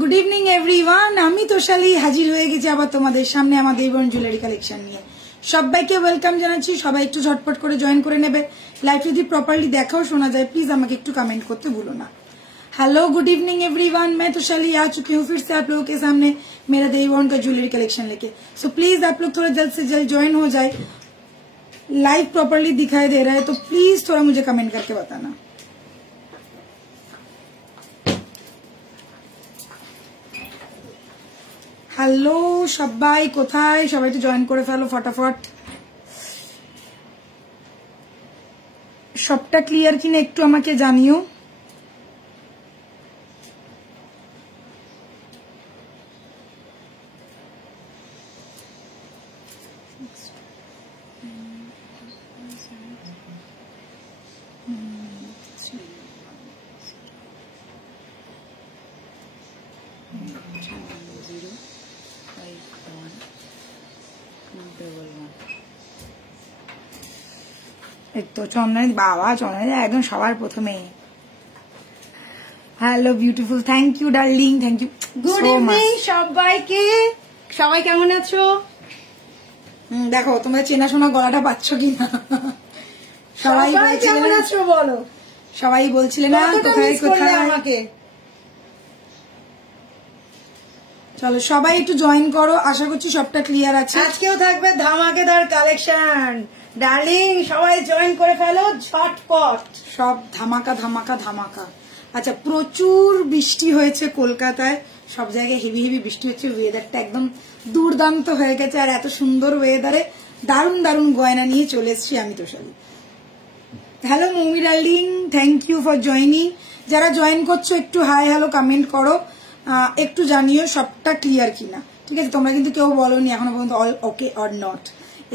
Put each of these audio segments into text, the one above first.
Good evening everyone, আমি তোষালি হাজির হয়ে গেছি আবার তোমাদের সামনে আমাদের দেবীবরণ জুয়েলারি কালেকশন নিয়ে। সবাইকে ওয়েলকাম জানাচ্ছি। সবাই একটু ঝটপট করে জয়েন করে নেবে। লাইভ যদি প্রপারলি দেখাও শোনা যায় प्लीज আমাকে একটু कमेंट করতে ভুলো না। हेलो गुड इवनिंग एवरीवन, मैं तोषाली आ चुकी हूँ फिर से आप लोगों के सामने मेरा देवीबरণ का ज्वेलरी कलेक्शन लेके। सो प्लीज आप लोग थोड़ा जल्द से जल्द ज्वाइन हो जाए। लाइव प्रॉपर्ली दिखाई दे रहा है तो प्लीज थोड़ा मुझे कमेंट करके बताना। हेलो সবাই কোথায়, সবাই তো জয়েন করে ফেলো ফটাফট। সবটা ক্লিয়ার কিনা একটু আমাকে জানিও। তো চন্দন বাবা, চন্দন একদম সবার প্রথমে। Hello beautiful, thank you darling, thank you. Good evening সবাইকে, সবাই কেমন আছো? দেখো তোমরা চেনাশোনা গলাটা পাচ্ছ কিনা? সবাই কেমন আছো বলো? সবাই বলছিলে না কোথায় কোথায় আমাকে। চলো সবাই একটু জয়েন করো, আশা করছি সবটা ক্লিয়ার আছে। আজকেও থাকবে ধামাকেদার কালেকশন ডার্লিং, সবাই জয়েন করে ফেলো ঝটপট। সব ধামাকা ধামাকা ধামাকা। আচ্ছা, প্রচুর বৃষ্টি হয়েছে কলকাতায়, সব জায়গায় হেভি হেভি বৃষ্টি হচ্ছে। ওয়েদারটা একদম দুর্দান্ত হয়ে গেছে, আর এত সুন্দর ওয়েদারে দারুণ দারুণ গয়না নিয়ে চলে এসেছি আমি Toshali. Hello Moumi darling, thank you for joining. যারা জয়েন করছো একটু হাই হ্যালো কমেন্ট করো, একটু জানিও সবটা ক্লিয়ার কিনা। ঠিক আছে, তোমরা কিন্তু কেউ বলোনি এখনো পর্যন্ত অল ওকে অর নট।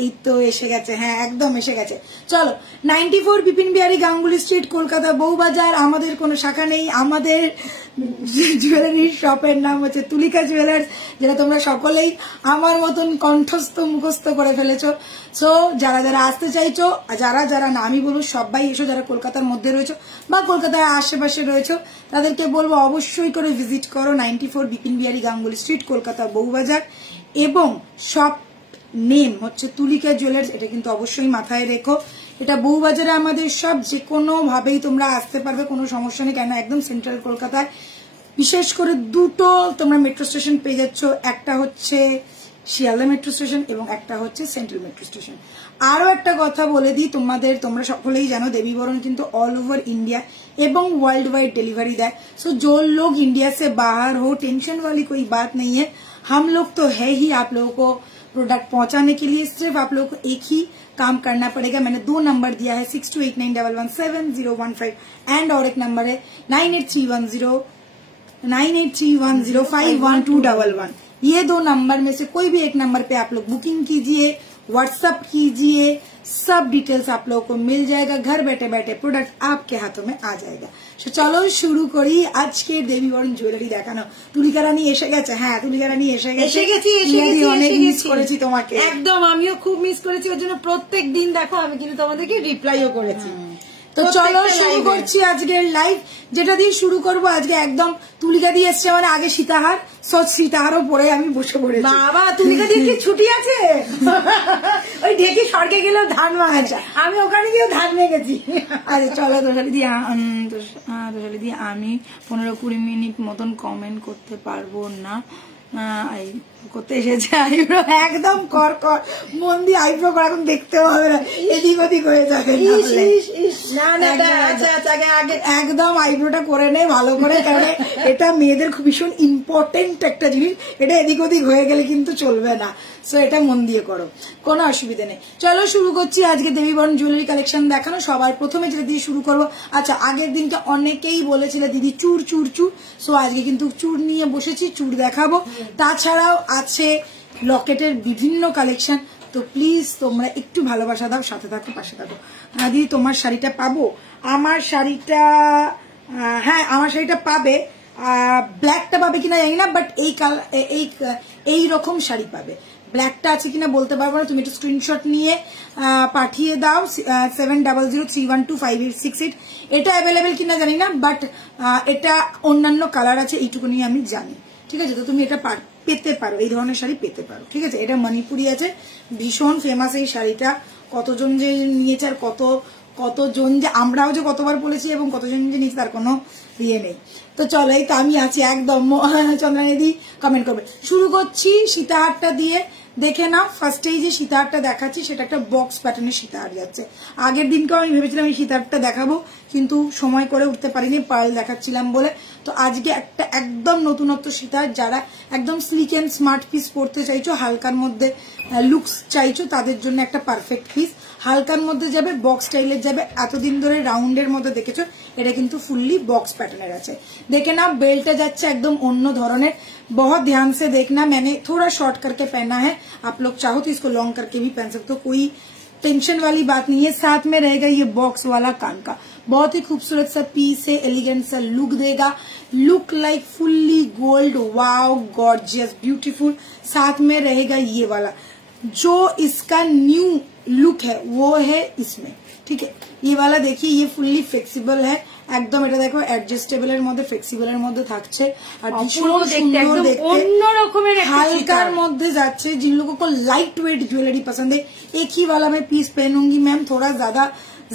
এই তো এসে গেছে, হ্যাঁ একদম এসে গেছে। চলো 94 বিপিন বিহারী গাঙ্গুলি স্ট্রিট, কলকাতা বউবাজার। আমাদের কোনো শাখা নেই, আমাদের জুয়েলারি শপের নাম হচ্ছে তুলিকা জুয়েলার্স, যেটা তোমরা সকলেই আমার মতন কণ্ঠস্থ মুখস্থ করে ফেলেছো। সো যারা যারা আসতে চাইছো, যারা যারা না আমি বলবো সবাই এসো, যারা কলকাতার মধ্যে রয়েছো বা কলকাতার আশেপাশে রয়েছো তাদেরকে বলবো অবশ্যই করে ভিজিট করো 94 বিপিন বিহারী গাঙ্গুলি স্ট্রিট, কলকাতা বউবাজার। এবং সব নেম হচ্ছে তুলিকা জুয়েলার্স, এটা কিন্তু অবশ্যই মাথায় রেখো। এটা বউবাজারে আমাদের সব, যে কোনো ভাবেই তোমরা আসতে পারবে, কোনো সমস্যা নেই। কেন একদম সেন্ট্রাল কলকাতায়, বিশেষ করে দুটো তোমরা মেট্রো স্টেশন পেয়ে যাচ্ছ, একটা হচ্ছে শিয়ালদা মেট্রো স্টেশন এবং একটা হচ্ছে সেন্ট্রাল মেট্রো স্টেশন। আরো একটা কথা বলে দিই তোমাদের, তোমরা সকলেই জানো দেবীবরণ কিন্তু অল ओवर इंडिया एवं वर्ल्ड वाइड डिलीवरी दें। सो जो लोग इंडिया से बाहर हो, टेंशन वाली कोई बात नहीं है, हम लोग तो है ही आप लोगों को प्रोडक्ट पहुंचाने के लिए। सिर्फ आप लोगों को एक ही काम करना पड़ेगा। मैंने 2 नंबर दिया है 6289117015 एंड और एक नंबर है 9831051211। ये 2 नंबर में से कोई भी एक नंबर पे आप लोग बुकिंग कीजिए, व्हाट्सएप कीजिए, सब डिटेल्स आप लोगों को मिल जाएगा। घर बैठे बैठे प्रोडक्ट आपके हाथों में आ जाएगा। तो चलो शुरू करी आज के দেবীবরণ জুয়েলারি দেখানো। তুলিকা রানী এসে গেছে, হ্যাঁ তুলিকা রানী এসে গেছে। অনেক মিস করেছি তোমাকে, একদম আমিও খুব মিস করেছি। ওর জন্য প্রত্যেক দিন দেখো আমি কিন্তু তোমাদেরকে রিপ্লাইও করেছি। তো চলো শুরু করছি আজকের লাইভ। যেটা দিয়ে শুরু করবো আজকে, একদম তুলিকা দিয়ে এসছে মানে আগে সীতাহার, সচ সীতাহারও পরে আমি বসে পড়েছি। বাবা তুলিকা দিয়ে কি ছুটি আছে? ওই ঢেকি স্বর্গে গেলেও ধান মাগা, আমি ওখানে গিয়েও ধান মেগেছি। আচ্ছা চলো তোষালি দিয়ে আমি 15-20 মিনিট মতন কমেন্ট করতে পারবো না, করতে এসেছে আইব্রো। একদম কর কর, মন দিয়ে আইব্রো কর, এখন দেখতেও হবে না, এদিক ওদিক হয়ে যাবে। একদম আইব্রোটা করে নেই ভালো করে, কারণ এটা মেয়েদের খুব ভীষণ ইম্পর্টেন্ট একটা জিনিস। এটা এদিক ওদিক হয়ে গেলে কিন্তু চলবে না। সো এটা মন দিয়ে করো, কোনো অসুবিধা নেই। চলো শুরু করছি আজকে দেবীবরণ জুয়েলারি কালেকশন দেখানো। সবার প্রথমে যেটা দিয়ে শুরু করবো, আচ্ছা আগের দিনকে অনেকেই বলেছিল দিদি চুর চুর চুর, সো আজকে কিন্তু চুর নিয়ে বসেছি, চুর দেখাবো। তাছাড়াও আছে লকেটের বিভিন্ন কালেকশন। তো প্লিজ তোমরা একটু ভালোবাসা দাও, সাথে থাকো, পাশে থাকো। দিদি তোমার শাড়িটা পাবো? আমার শাড়িটা, হ্যাঁ আমার শাড়িটা পাবে। ব্ল্যাকটা পাবে কিনা জানি না, বাট এই রকম শাড়ি পাবে। ব্ল্যাকটা আছে কিনা বলতে পারবো না, তুমি একটু স্ক্রিনশট নিয়ে পাঠিয়ে দাও 7003125868। এটা অ্যাভেলেবেল কিনা জানি না, বাট এটা অন্যান্য কালার আছে এইটুকুনি আমি জানি। ঠিক আছে। তো তুমি এটা পেতে পারো, এই ধরনের শাড়ি পেতে পারো, ঠিক আছে। এটা মণিপুরি আছে, ভীষণ ফেমাস এই শাড়িটা, কতজন যে নিয়েছে আর কতজন যে আমরাও যে কতবার বলেছি এবং কতজন যে নিয়েছে তার কোনো ইয়ে নেই। তো চলো, এই তো আমি আছি একদম, চন্দ্রানিদি কমেন্ট করবে। শুরু করছি সীতাহারটা দিয়ে, দেখে নাও। ফার্স্টেই যে সীতাহারটা দেখাচ্ছি সেটা একটা বক্স প্যাটার্নের সীতাহার যাচ্ছে। আগের দিনকেও আমি ভেবেছিলাম এই সীতাহারটা দেখাবো, কিন্তু সময় করে উঠতে পারিনি, পার্ল দেখাচ্ছিলাম বলে। তো আজকে একটা একদম নতুনত্ব সীতাহার, যারা একদম স্লিক এন্ড স্মার্ট পিস পরতে চাইছো, হালকার মধ্যে লুকস চাইছো, তাদের জন্য একটা পারফেক্ট পিস। হালকার মধ্যে যাবে, বক্স স্টাইলের যাবে। এতদিন ধরে রাউন্ডের মধ্যে দেখেছো, এটা কিন্তু ফুললি বক্স প্যাটার্নের আছে। দেখে ना बेल्ट जाচ্ছে একদম অন্য ধরনের। बहुत ध्यान से देखना, मैंने थोड़ा शॉर्ट करके पहना है, आप लोग चाहो तो इसको लॉन्ग करके भी पहन सकते हो, कोई टेंशन वाली बात नहीं है। साथ में रहेगा ये बॉक्स वाला कान का, बहुत ही खूबसूरत सा पीस है, एलिगेंट सा लुक देगा, look like fully gold, wow gorgeous beautiful. साथ में रहेगा ये वाला, जो इसका न्यू लुक है वो है इसमें, ठीक है। ये वाला देखिए, ये फुल्ली फ्लेक्सिबल है একদম, এটা দেখো অ্যাডজাস্টেবলের মধ্যে, ফ্লেক্সিবলের মধ্যে থাকছে আর ভীষণ সুন্দর দেখতে, অন্য রকমের हल्कार মধ্যে যাচ্ছে। जिन लोगों को लाइट वेट ज्वेलरी पसंद है, एक ही वाला मैं पीस पहनूंगी मैम, थोड़ा ज्यादा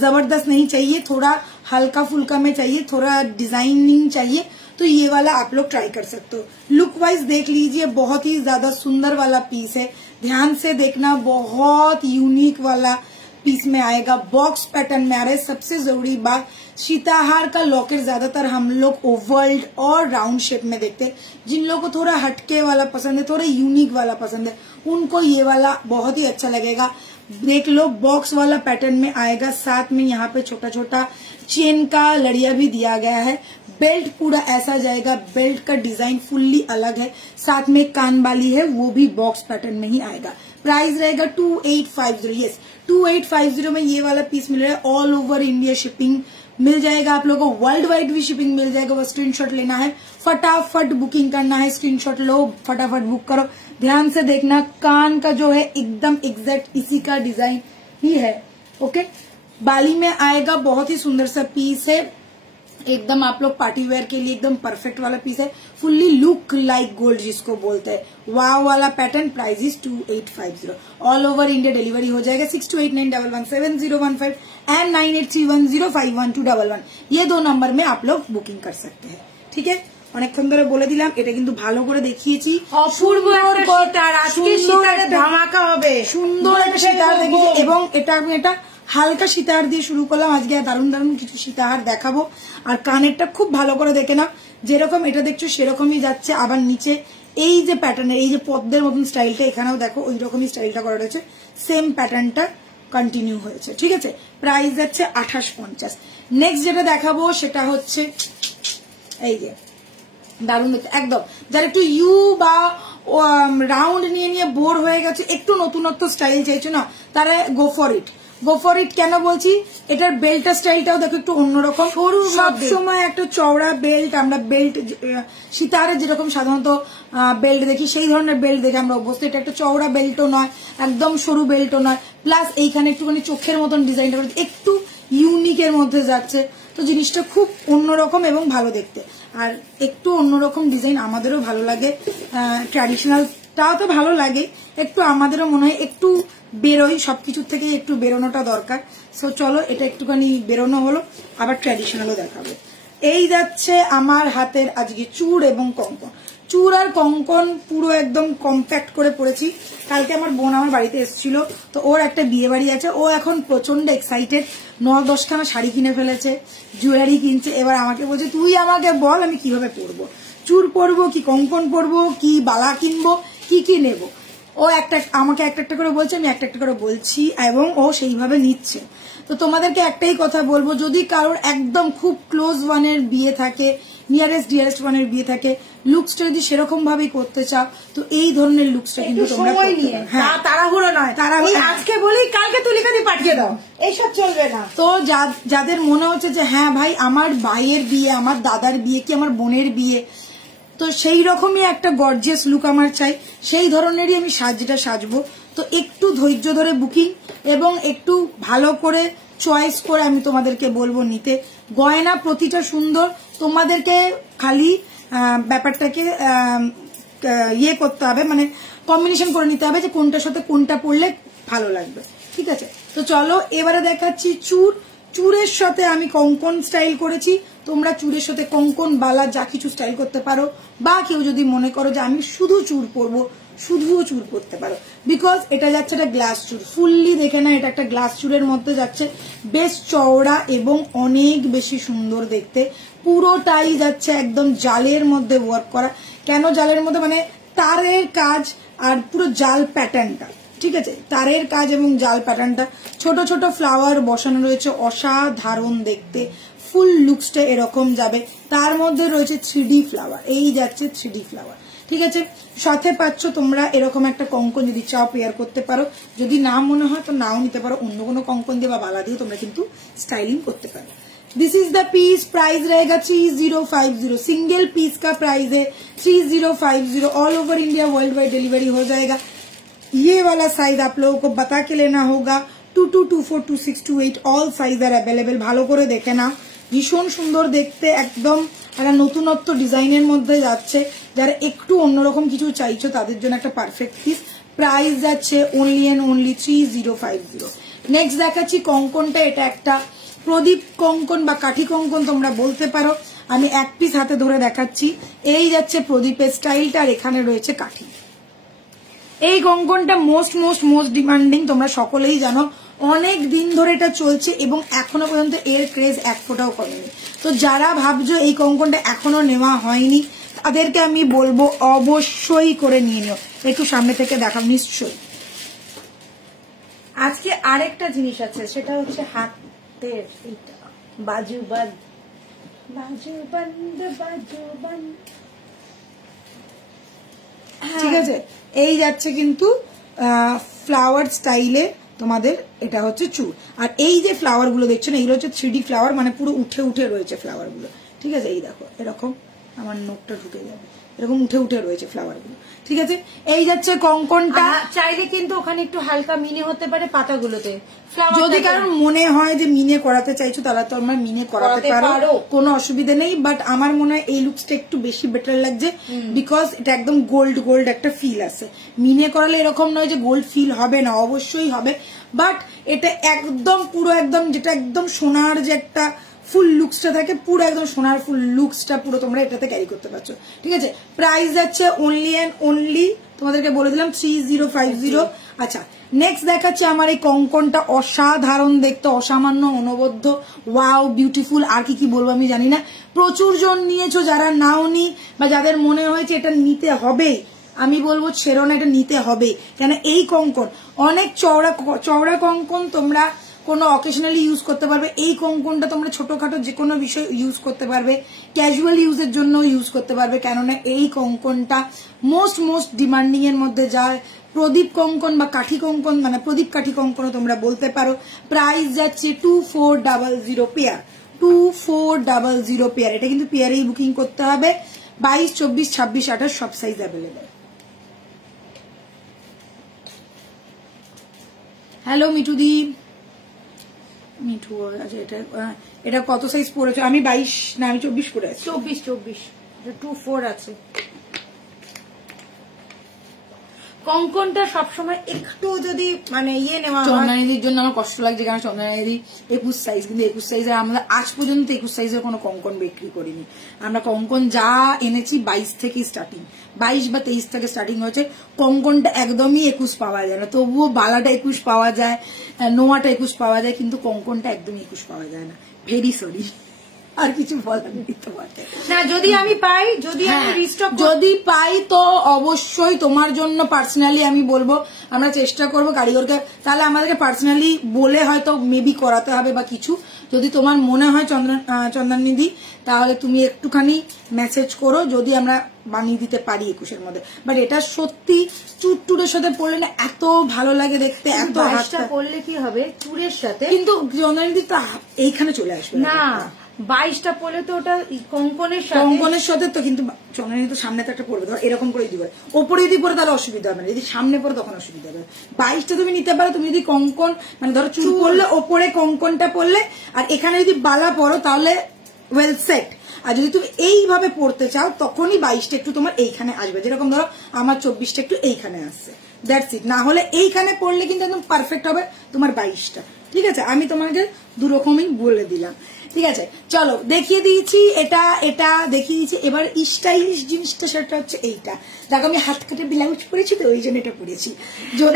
जबरदस्त नहीं चाहिए, थोड़ा हल्का फुल्का में चाहिए, थोड़ा डिजाइनिंग चाहिए, तो ये वाला आप लोग ट्राई कर सकते हो। लुक वाइज देख लीजिए, बहुत ही ज्यादा सुंदर वाला पीस है, ध्यान से देखना, बहुत यूनिक वाला पीस में आएगा, बॉक्स पैटर्न में आ रहा है। सबसे जरूरी बात, सीताहार का लॉकेट ज्यादातर हम लोग ओवल्ड और राउंड शेप में देखते हैं। जिन लोगों को थोड़ा हटके वाला पसंद है, थोड़ा यूनिक वाला पसंद है, उनको ये वाला बहुत ही अच्छा लगेगा। देख लो, बॉक्स वाला पैटर्न में आएगा, साथ में यहाँ पे छोटा छोटा चेन का लड़िया भी दिया गया है। बेल्ट पूरा ऐसा जाएगा, बेल्ट का डिजाइन फुल्ली अलग है, साथ में कान वाली है, वो भी बॉक्स पैटर्न में ही आएगा। प्राइस रहेगा 2850, यस 2850 में ये वाला पीस मिल रहा है। ऑल ओवर इंडिया शिपिंग मिल जाएगा आप लोगों को, वर्ल्ड वाइड भी शिपिंग मिल जाएगा। बस स्क्रीनशॉट लेना है, फटाफट बुकिंग करना है, स्क्रीनशॉट लो, फटाफट बुक करो। ध्यान से देखना, कान का जो है एकदम एग्जैक्ट इसी का डिजाइन ही है, ओके। बाली में आएगा, बहुत ही सुंदर सा पीस है, एकदम आप लोग पार्टी वेयर के लिए एकदम परफेक्ट वाला पीस है, फुल्ली लुक लाइक गोल्ड जिसको बोलते हैं, वाव वाला pattern. Price is 2850, all over India delivery हो जाएगा। 6289117015 एंड 9831051211, ये 2 नंबर में आप लोग बुकिंग कर सकते हैं, ठीक है। অনেকক্ষণ ধরে বলে দিলাম, এটা কিন্তু ভালো করে দেখিয়েছি, অপূর্ব একটা সীতার, আজকে সীতারে ধামাকা হবে, সুন্দর একটা সীতার দেখিয়েছি। এবং এটা আমি এটা হালকা সীতাহার দিয়ে শুরু করলাম, আজকে দারুণ দারুণ কিছু সীতাহার দেখাবো। আর কানেরটা খুব ভালো করে দেখে নাও, যেরকম এটা দেখছো সেরকমই যাচ্ছে। আবার নিচে এই যে প্যাটার্নের, এই যে পদ্মের মতন স্টাইলটা, এখানেও দেখো ওই রকমই স্টাইলটা করা রয়েছে, সেম প্যাটার্নটা কন্টিনিউ হয়েছে, ঠিক আছে। প্রাইস যাচ্ছে 2850। নেক্সট যেটা দেখাবো সেটা হচ্ছে এই যে দারুণ দেখতে, একদম যারা একটু ইউ বা রাউন্ড নিয়ে নিয়ে বোর হয়ে গেছে, একটু নতুনত্ব স্টাইল চাইছো না, তারা go for it. Go for it কেন বলছি, এটার বেল্টের স্টাইলটাও দেখো একটু অন্যরকম, সরু, সবসময় একটা চওড়া বেল্ট, আমরা বেল্ট সীতাহারে যেরকম সাধারণত বেল্ট দেখি সেই ধরনের বেল্ট দেখে আমরা অভ্যস্ত। এটা একটা চওড়া বেল্টও নয়, একদম সরু বেল্টও নয়, প্লাস এইখানে একটুখানি চোখের মতন ডিজাইনটা করে একটু ইউনিকের মধ্যে যাচ্ছে, তো জিনিসটা খুব অন্যরকম এবং ভালো দেখতে। আর একটু অন্যরকম ডিজাইন আমাদেরও ভালো লাগে, ট্র্যাডিশনালটাও তো ভালো লাগে, একটু আমাদেরও মনে হয় একটু বেরোই, সবকিছুর থেকে একটু বেরোনোটা দরকার। সো চলো, এটা একটুখানি বেরোনো হলো, আবার ট্র্যাডিশনালও দেখাবো। এই যাচ্ছে আমার হাতের আজকে চূড় এবং কঙ্কন। চূড় আর কঙ্কন পুরো একদম কম্প্যাক্ট করে পড়েছি। কালকে আমার বোন আমার বাড়িতে এসেছিল, তো ওর একটা বিয়ে বাড়ি আছে, ও এখন প্রচন্ড এক্সাইটেড, 9-10 খানা শাড়ি কিনে ফেলেছে, জুয়েলারি কিনছে। এবার আমাকে বলছে, তুই আমাকে বল আমি কিভাবে পরবো, চূড় পরবো কি কঙ্কন পরবো কি বালা কিনবো, কি নেবো। ও আমাকে একটা করে বলছে, আমি একটা করে বলছি, এবং ও সেইভাবে নিচ্ছে। তো তোমাদেরকে একটাই কথা বলবো, যদি কারোর একদম খুব ক্লোজ ওয়ানের বিয়ে থাকে, নিয়ারেস্ট ডিয়ারেস্ট ওয়ানের বিয়ে থাকে, লুকসটা যদি সেরকম ভাবেই করতে চাও, তো এই ধরনের লুকসটা কিন্তু তোমরা করতে পারো। হ্যাঁ, তাড়াহুড়ো নয়, আজকে বলি কালকে তুলিকাদি পাঠিয়ে দাও, এইসব চলবে না। তো যাদের মনে হচ্ছে যে হ্যাঁ ভাই আমার ভাইয়ের বিয়ে, আমার দাদার বিয়ে, কি আমার বোনের বিয়ে, তো সেই রকমই একটা গর্জিয়াস লুক আমার চাই, সেই ধরনেরই আমি সাজবো। তো একটু ধৈর্য ধরে বুকিং এবং একটু ভালো করে চয়েস করে আমি তোমাদেরকে বলবো নিতে। গয়না প্রতিটা সুন্দর, তোমাদেরকে খালি ব্যাপারটাকে ইয়ে করতে হবে, মানে কম্বিনেশন করে নিতে হবে যে কোনটার সাথে কোনটা পরলে ভালো লাগবে। ঠিক আছে, তো চলো এবারে দেখাচ্ছি চুর। চুরের সাথে আমি কঙ্কন স্টাইল করেছি, তোমরা চুরের সাথে কঙ্কন বালা যা কিছু স্টাইল করতে পারো, বা কেউ যদি মনে করো যে আমি শুধু চুর পরবো, শুধুও চুর পরতে পারো। বিকজ এটা যাচ্ছে একটা গ্লাস চুর, ফুললি দেখে না, এটা একটা গ্লাস চুরের মধ্যে যাচ্ছে, বেশ চওড়া এবং অনেক বেশি সুন্দর দেখতে। পুরোটাই যাচ্ছে একদম জালের মধ্যে ওয়ার্ক করা। কেন জালের মধ্যে, মানে তারের কাজ আর পুরো জাল প্যাটার্নটা, ঠিক আছে, তারের কাজ এবং জাল প্যাটার্নটা, ছোট ছোট ফ্লাওয়ার বসানো রয়েছে, অসাধারণ দেখতে। ফুল লুকসটা এরকম যাবে, তার মধ্যে রয়েছে 3D ফ্লাওয়ার, এই যাচ্ছে 3D ফ্লাওয়ার। ঠিক আছে, সাথে পাচ্ছ তোমরা এরকম একটা কঙ্কন, যদি চাও পেয়ার করতে পারো, যদি না মনে হয় তো নাও নিতে পারো, অন্য কোনো কঙ্কন দিয়ে বা বালা দিয়ে তোমরা কিন্তু স্টাइलिंग করতে পারো। This is the piece, price रहेगा 3050, सिंगल पीस का प्राइस है 3050, all over India world wide delivery हो जाएगा। ये वाला साइज आप लोगों को बता के लेना होगा, 22, 24, 26, 28 ऑल साइज आर अवेलेबल। ভালো করে দেখে নাও, ভীষণ সুন্দর দেখতে, একদম একটা নতুনত্ব ডিজাইনের মধ্যে যাচ্ছে। যারা একটু অন্যরকম কিছু চাইছো তাদের জন্য একটা পারফেক্ট পিস। প্রাইস যাচ্ছে অনলি এন্ড অনলি 3050। নেক্সট দেখাচ্ছি কঙ্কনটা, এটা একটা প্রদীপ কঙ্কন বা কাঠি কঙ্কন তোমরা বলতে পারো। আমি এক পিস হাতে ধরে দেখাচ্ছি, এই যাচ্ছে প্রদীপের স্টাইলটা, আর এখানে রয়েছে কাঠি। এই কঙ্কনটা মোস্ট মোস্ট মোস্ট ডিমান্ডিং, তোমরা সকলেই জানো, অনেক দিন ধরে এটা চলছে এবং এখনো পর্যন্ত এর ক্রেজ এক ফোঁটাও কমেনি। তো যারা ভাবছো এই কঙ্কনটা এখনো নেওয়া হয়নি, তাদেরকে আমি বলবো অবশ্যই করে নিয়ে নিও। একটু সামনে থেকে দেখাও, নিশ্চয়ই। আজকে আরেকটা জিনিস আছে, সেটা হচ্ছে হাতের বাজুবন্ধ, বাজুবন্ধ, বাজুবন্ধ। ঠিক আছে, এই যাচ্ছে কিন্তু ফ্লাওয়ার স্টাইলে তোমাদের, এটা হচ্ছে চুর। আর এই যে ফ্লাওয়ার গুলো দেখছো না, এগুলো হচ্ছে 3D ফ্লাওয়ার, মানে পুরো উঠে উঠে রয়েছে ফ্লাওয়ার গুলো। ঠিক আছে, এই দেখো এরকম, আমার নোকটা ঢুকে যাবে, এরকম উঠে উঠে রয়েছে ফ্লাওয়ার গুলো। ঠিক আছে, এই যাচ্ছে কঙ্কনটা। চাইলে কিন্তু ওখানে একটু হালকা মিনে হতে পারে পাতাগুলোতে, যদি কারণ মনে হয় যে মিনে করাতে চাইছো তাহলে তো আমরা মিনে করাতে পারো, কোনো অসুবিধা নেই। বাট আমার মনে হয় এই লুকসটা একটু বেশি বেটার লাগছে, বিকজ এটা একদম গোল্ড গোল্ড একটা ফিল আছে। মিনে করালে এরকম নয় যে গোল্ড ফিল হবে না, অবশ্যই হবে, বাট এটা একদম পুরো একদম, যেটা একদম সোনার যে একটা ফুল লুকসটা থাকে, পুরো একদম সোনার ফুল লুকসটা পুরো তোমরা এটাতে ক্যারি করতে পারছো। ঠিক আছে, প্রাইস যাচ্ছে অনলি এন্ড অনলি, তোমাদেরকে বলে দিলাম 3050। আচ্ছা, নেক্সট দেখাচ্ছি আমার এই কঙ্কনটা, অসাধারণ দেখতে, অসামান্য অনবদ্য, ওয়াও বিউটিফুল। আর কি কি বলবো আমি জানি না। প্রচুর জন নিয়েছো, যারা নাওনি বা যাদের মনে হয়েছে এটা নিতে হবে, আমি বলবো ছেড়ো না, এটা নিতে হবে। কেন এই কঙ্কন অনেক চওড়া চওড়া কঙ্কন, তোমরা কোনো অকেশনালি ইউজ করতে পারবে। এই কঙ্কনটা তোমরা ছোটখাটো যে কোনো বিষয় ইউজ করতে পারবে, ক্যাজুয়াল ইউজের জন্য ইউজ করতে পারবে। কেননা এই কঙ্কনটা মোস্ট মোস্ট ডিমান্ডিং এর মধ্যে যায়। প্রদীপ কঙ্কন বা কাঠি কঙ্কন, মানে প্রদীপ কাঠি কঙ্কনও তোমরা বলতে পারো। প্রাইস যাচ্ছে 2400 পেয়ার, 2400 পেয়ার। এটা কিন্তু পেয়ারেই বুকিং করতে হবে। 22, 24, 26, 28 সব সাইজ অ্যাভেলেবেল। হ্যালো মিঠুদি, মিঠু আচ্ছা, এটা কত সাইজ পড়েছো? আমি 22 না আমি 24 পরে আছি। 24 24 আছে। কঙ্কনটা সবসময় একটু যদি মানে ইয়ে নেওয়া হয়, চন্দনাদির জন্য আমার কষ্ট লাগছে, কারণ চন্দনাদি 21 সাইজ, কিন্তু 21 সাইজের আমরা আজ পর্যন্ত 21 সাইজের কোনো কঙ্কন বিক্রি করিনি। আমরা কঙ্কন যা এনেছি 22 থেকে স্টার্টিং, 22 বা 23 থেকে স্টার্টিং হয়েছে। কঙ্কনটা একদমই 21 পাওয়া যায় না, তবুও বালাটা 21 পাওয়া যায়, নোয়াটা 21 পাওয়া যায়, কিন্তু কঙ্কনটা একদমই 21 পাওয়া যায় না। ভেরি সরি, আর কিছু বলার নেই তোমাকে। না, যদি আমি পাই, যদি আমি রিস্টক যদি পাই তো অবশ্যই তোমার জন্য পার্সোনালি আমি বলবো, আমরা চেষ্টা করবো কারিগরকে, তাহলে আমাদেরকে পার্সোনালি বলে হয়তো মেবি করাতে হবে বা কিছু। যদি তোমার মনে হয় চন্দননিধি, তাহলে তুমি একটুখানি মেসেজ করো, যদি আমরা বানিয়ে দিতে পারি 21-এর মধ্যে। বাট এটা সত্যি চুটটুরের সাথে পড়লে না এত ভালো লাগে দেখতে, এত হাতটা পড়লে কি হবে চুরের সাথে, কিন্তু চন্দননিধি তো এইখানে চলে আসবে না। 22টা পড়লে তো ওটা কঙ্কনের সাথে তো, কিন্তু চন্দননিধি তো সামনে তো একটা পড়বে, ধর এরকম করে দিবে, ওপরে যদি পড়ে তাহলে অসুবিধা হবে না, যদি সামনে পড়ে তখন অসুবিধা হবে। 22টা তুমি নিতে পারো, তুমি যদি কঙ্কন মানে ধরো চুল পড়লে ওপরে কঙ্কনটা পড়লে, আর এখানে যদি বালা পড়ো তাহলে ওয়েল সেট। আর যদি তুমি এইভাবে পড়তে চাও তখনই 22টা একটু তোমার এইখানে আসবে, যেরকম ধরো আমার 24টা একটু এইখানে আসছে, দ্যাটস ইট। না হলে এইখানে পড়লে কিন্তু একদম পারফেক্ট হবে তোমার 22টা। ঠিক আছে, আমি তোমাকে দুরকমই বলে দিলাম। ঠিক আছে, চলো দেখিয়ে দিয়েছি, এটা এটা দেখিয়ে দিয়েছি। এবার স্টাইলিশ জিনিসটা সেটা হচ্ছে এইটা। দেখো আমি হাত কাটে ব্লাউজ পরেছি তো ওই জন্য এটা পরেছি।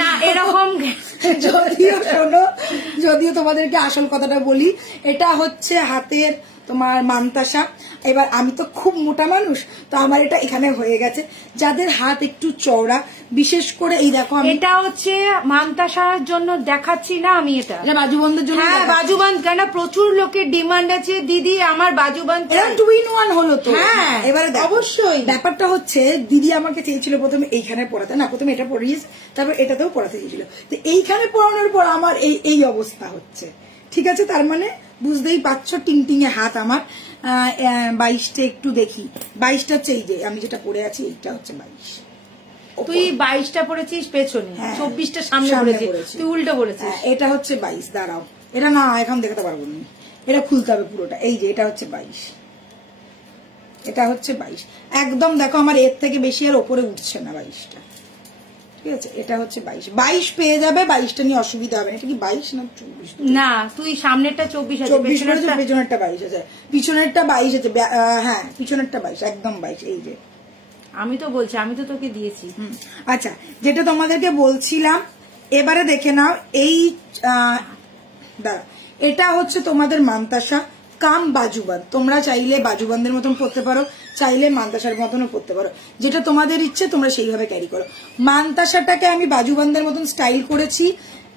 না এরকম যদিও শোনো, যদিও তোমাদেরকে আসল কথাটা বলি, এটা হচ্ছে হাতের তোমার মান্তাসা। এবার আমি তো খুব মোটা মানুষ, তো আমার এটা এখানে হয়ে গেছে। যাদের হাত একটু চওড়া, বিশেষ করে এই দেখো এটা হচ্ছে মান্তাসার জন্য দেখাচ্ছি না আমি, এটা বাজুবন্ধের জন্য। হ্যাঁ বাজুবন্ধ, কেন প্রচুর লোকের ডিমান্ড আছে দিদি আমার বাজুবন্ধ। 2 in 1 হলো তো। হ্যাঁ এবারে অবশ্যই ব্যাপারটা হচ্ছে দিদি আমাকে চেয়েছিল প্রথমে এইখানে পড়াতে, না প্রথমে এটা পড়িস, তারপর এটাতেও পড়াতে চেয়েছিল। তো এইখানে পড়ানোর পর আমার এই অবস্থা হচ্ছে। ঠিক আছে, তার মানে বুঝতেই পারছো টিংটিঙে হাত আমার। 22টা একটু দেখি, 22টা হচ্ছে এই যে আমি যেটা পড়ে আছি, এইটা হচ্ছে 22। তুই 22টা পড়েছিস পেছনে, 24টা সামনে পড়েছিস, তুই উল্টো পড়েছিস। এটা হচ্ছে 22। দাঁড়াও, এটা না এখন দেখাতে পারবো না, এটা খুলতে হবে পুরোটা। এই যে এটা হচ্ছে 22, এটা হচ্ছে 22 একদম। দেখো আমার এর থেকে বেশি আর ওপরে উঠছে না 22টা। ঠিক আছে, এটা হচ্ছে 22 পেয়ে যাবে, 22টা নিয়ে অসুবিধা হবে না। এটা কি 22 না 24? না তুই সামনেরটা 24 আছে, 24 পেছনেরটা 22 আছে, পিছনেরটা 22 আছে। হ্যাঁ পিছনেরটা 22, একদম 22। এই যে আমি তো বলছি, আমি তো তোকে দিয়েছি। আচ্ছা, যেটা তোমাদেরকে বলছিলাম, এবারে দেখে নাও। এই দাঁড়া, এটা হচ্ছে তোমাদের মান্তাসা কাম বাজুবন্ধ। তোমরা চাইলে বাজুবন্ধের মতন পড়তে পারো, চাইলে মান্তাসার মতনও পড়তে পারো, যেটা তোমাদের ইচ্ছে তোমরা সেইভাবে ক্যারি করো। মান্তাসাটাকে আমি বাজুবন্ধের মতন স্টাইল করেছি।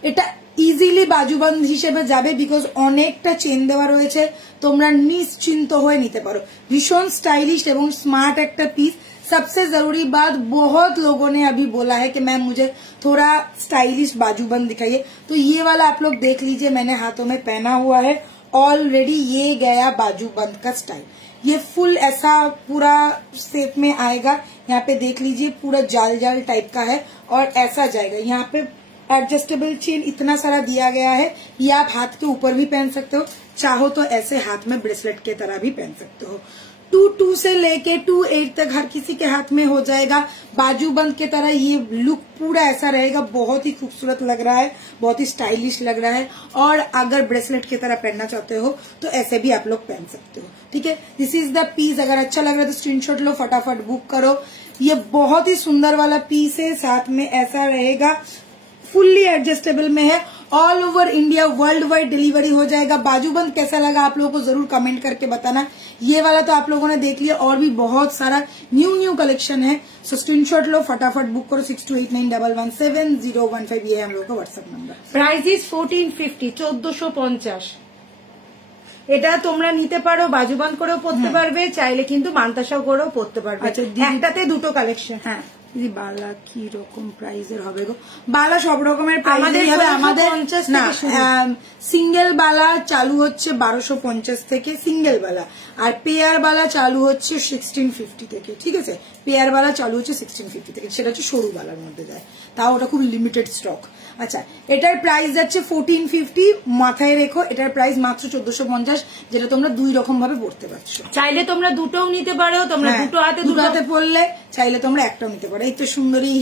এটা ইজিলি বাজুবন্ধ হিসেবে যাবে, বিকজ অনেকটা চেন দেওয়া রয়েছে, তোমরা নিশ্চিন্ত হয়ে নিতে পারো। ভীষণ स्टाइलिश एवं स्मार्ट একটা পিস। सबसे जरूरी बात, बहुत लोगों ने अभी बोला है कि मैम मुझे थोड़ा स्टाइलिश बाजूबंद दिखाइए, तो ये वाला आप लोग देख लीजिए, मैंने हाथों में पहना हुआ है ऑलरेडी। ये गया बाजूबंद का स्टाइल, ये फुल ऐसा पूरा शेप में आएगा। यहाँ पे देख लीजिए पूरा जाल जाल टाइप का है और ऐसा जाएगा। यहाँ पे एडजस्टेबल चेन इतना सारा दिया गया है, ये आप हाथ के ऊपर भी पहन सकते हो, चाहो तो ऐसे हाथ में ब्रेसलेट के तरह भी पहन सकते हो। 2 से लेके 2 तक हर किसी के हाथ में हो जाएगा। बाजूबंद के तरह ये लुक पूरा ऐसा रहेगा, बहुत ही खूबसूरत लग रहा है, बहुत ही स्टाइलिश लग रहा है। और अगर ब्रेसलेट की तरह पहनना चाहते हो तो ऐसे भी आप लोग पहन सकते हो। ठीक है, दिस इज द पीस। अगर अच्छा लग रहा है तो स्क्रीनशॉट लो, फटाफट बुक करो। ये बहुत ही सुंदर वाला पीस है, साथ में ऐसा रहेगा, फुल्ली एडजस्टेबल में है, all over India world wide delivery हो जाएगा। बाजूबंद कैसा लगा आप लोगों को जरूर कमेंट करके बताना। ये वाला तो आप लोगों ने देख लिया, और भी बहुत सारा न्यू कलेक्शन है, सो स्क्रीनशॉट लो, फटाफट बुक करो। 6289117015 ये है हम लोगों का व्हाट्सएप नंबर। Price is 1450, 1450। এটা তোমরা নিতে পারো, বাজুবন্ধ করেও পড়তে পারবে, চাইলে কিন্তু মান্তাসাও করেও পড়তে পারবে। আচ্ছা, একটাতে দুটো কালেকশন। হ্যাঁ দিদি, বালা কি রকম প্রাইসের হবে গো? বালা সব রকমের প্রাইসেরই হবে আমাদের। না, সিঙ্গেল বালা চালু হচ্ছে 1250 থেকে সিঙ্গেল বালা, আর পেয়ার বালা চালু হচ্ছে 1650 থেকে। ঠিক আছে, পেয়ার বালা চালু হচ্ছে 1650 থেকে, সেটা হচ্ছে সরু বালার মধ্যে যায়, তাও ওটা খুব লিমিটেড স্টক। আচ্ছা, এটার প্রাইস যাচ্ছে 1450, মাথায় রেখো এটার প্রাইস মাত্র 1450, যেটা তোমরা 2 রকম ভাবে পড়তে পারছো। চাইলে তোমরা দুটোও নিতে পারো, তোমরা দুটো হাতে পড়লে, চাইলে তোমরা একটাও নিতে পারো। এই তো সুন্দরী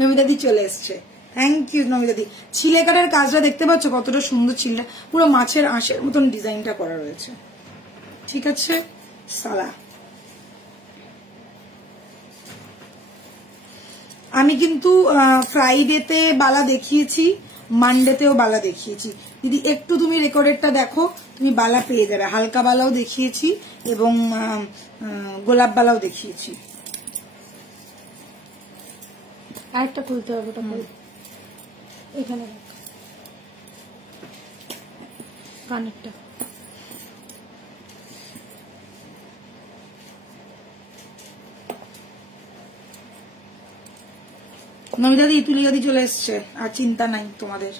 নমিতাদি চলে এসছে, থ্যাংক ইউ নমিতাদি। ছিলেকাটার কাজটা দেখতে পাচ্ছ কতটা সুন্দর, ছিলটা পুরো মাছের আঁশের মতন ডিজাইনটা করা রয়েছে। ঠিক আছে, সালা আমি কিন্তু ফ্রাইডেতে বালা দেখিয়েছি, মানডেতেও বালা দেখিয়েছি। দিদি একটু তুমি রেকর্ডেরটা দেখো, তুমি বালা পেয়ে যাবে। হালকা বালাও দেখিয়েছি এবং গোলাপ বালাও দেখিয়েছি। আরেকটা খুলতে হবে, ওটা এখানে কানেরটা। নমিতাদি তুলিয়াদি চলে এসছে, আর চিন্তা নাই তোমাদের।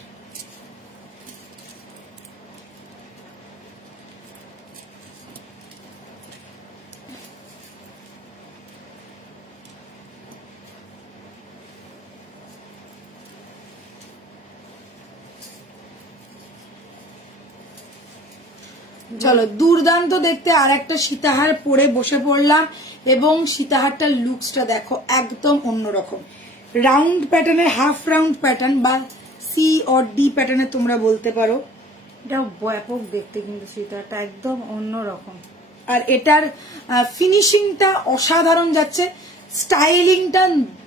চলো দুর্দান্ত দেখতে আর একটা সীতাহার পরে বসে পড়লাম, এবং সীতাহারটার লুকসটা দেখো একদম অন্যরকম। রাউন্ড প্যাটার্নের, হাফ রাউন্ড প্যাটার্ন বা সি অর ডি প্যাটার্নে তোমরা বলতে পারো। এটা ব্যাপক দেখতে, কিন্তু সীতাহারটা একদম অন্যরকম। আর এটার ফিনিশিংটা অসাধারণ যাচ্ছে, স্টাইলিংটা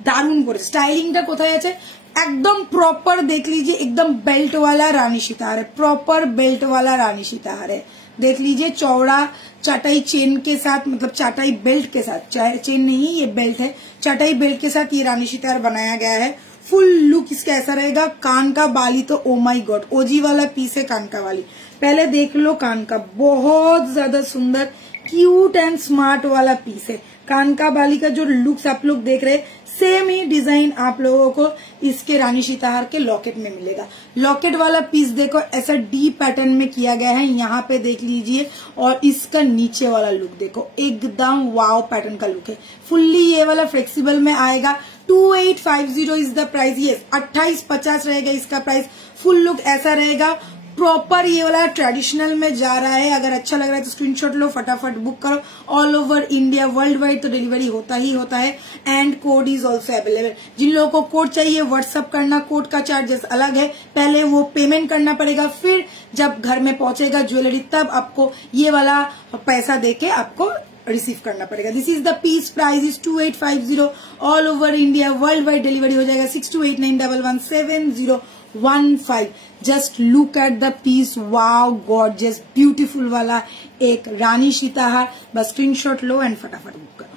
দারুণ করে। স্টাইলিংটা কোথায় আছে, एकदम प्रॉपर देख लीजिए, एकदम बेल्ट वाला रानी सीताहार है, प्रॉपर बेल्ट वाला रानी सीताहार है। देख लीजिए चौड़ा चटाई चेन के साथ, मतलब चटाई बेल्ट के साथ, चेन नहीं ये बेल्ट है, चटाई बेल्ट के साथ ये रानी सीताहार बनाया गया है। फुल लुक इसका ऐसा रहेगा। कान का बाली तो ओ माई गॉड, ओजी वाला पीस है कान का बाली, पहले देख लो कान का, बहुत ज्यादा सुंदर क्यूट एंड स्मार्ट वाला पीस है। कान का बाली का जो लुक्स आप लोग देख रहे हैं, सेम ही डिजाइन आप लोगों को इसके रानी सीताहार के लॉकेट में मिलेगा। लॉकेट वाला पीस देखो ऐसा डी पैटर्न में किया गया है, यहाँ पे देख लीजिए। और इसका नीचे वाला लुक देखो, एकदम वाव पैटर्न का लुक है। फुल्ली ये वाला फ्लेक्सिबल में आएगा। 2850 इज द प्राइस। यस 2850 रहेगा इसका प्राइस। फुल लुक ऐसा रहेगा, प्रॉपर ये वाला ट्रेडिशनल में जा रहा है। अगर अच्छा लग रहा है तो स्क्रीनशॉट लो, फटाफट बुक करो। All over India, world wide तो डिलीवरी होता ही होता है, and COD is also available. जिन लोगों को कोड चाहिए व्हाट्सअप करना, कोड का चार्जेस अलग है, पहले वो पेमेंट करना पड़ेगा, फिर जब घर में पहुंचेगा ज्वेलरी तब आपको ये वाला पैसा देके आपको रिसीव करना पड़ेगा। This is the piece, price is 2850। All over India, world wide delivery हो जाएगा। 6289117015। Just look at the piece, wow gorgeous beautiful वाला एक रानी सीताहार। बस स्क्रीनशॉट लो एंड फटाफट बुक करो।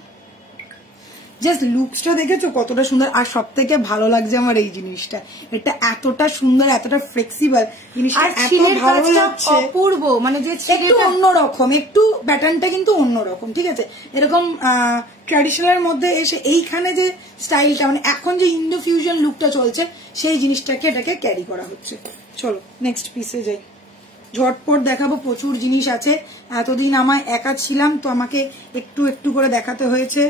জাস্ট লুকসটা দেখেছো কতটা সুন্দর। আর সব থেকে ভালো লাগছে আমার এই জিনিসটা, এটা এতটা সুন্দর, এতটা ফ্লেক্সিবল জিনিসটা, এত ভালো লাগছে, অপূর্ব। মানে যে একটু অন্যরকম, একটু প্যাটার্নটা কিন্তু অন্যরকম, ঠিক আছে। এরকম ট্র্যাডিশনাল মধ্যে এসে এইখানে যে স্টাইলটা, মানে এখন যে ইন্ডো ফিউশন লুকটা চলছে সেই জিনিসটাকে এটাকে ক্যারি করা হচ্ছে। চলো নেক্সট পিসে যাই, ঝটপট দেখাবো, প্রচুর জিনিস আছে। এতদিন আমায় একা ছিলাম তো আমাকে একটু একটু করে দেখাতে হয়েছে।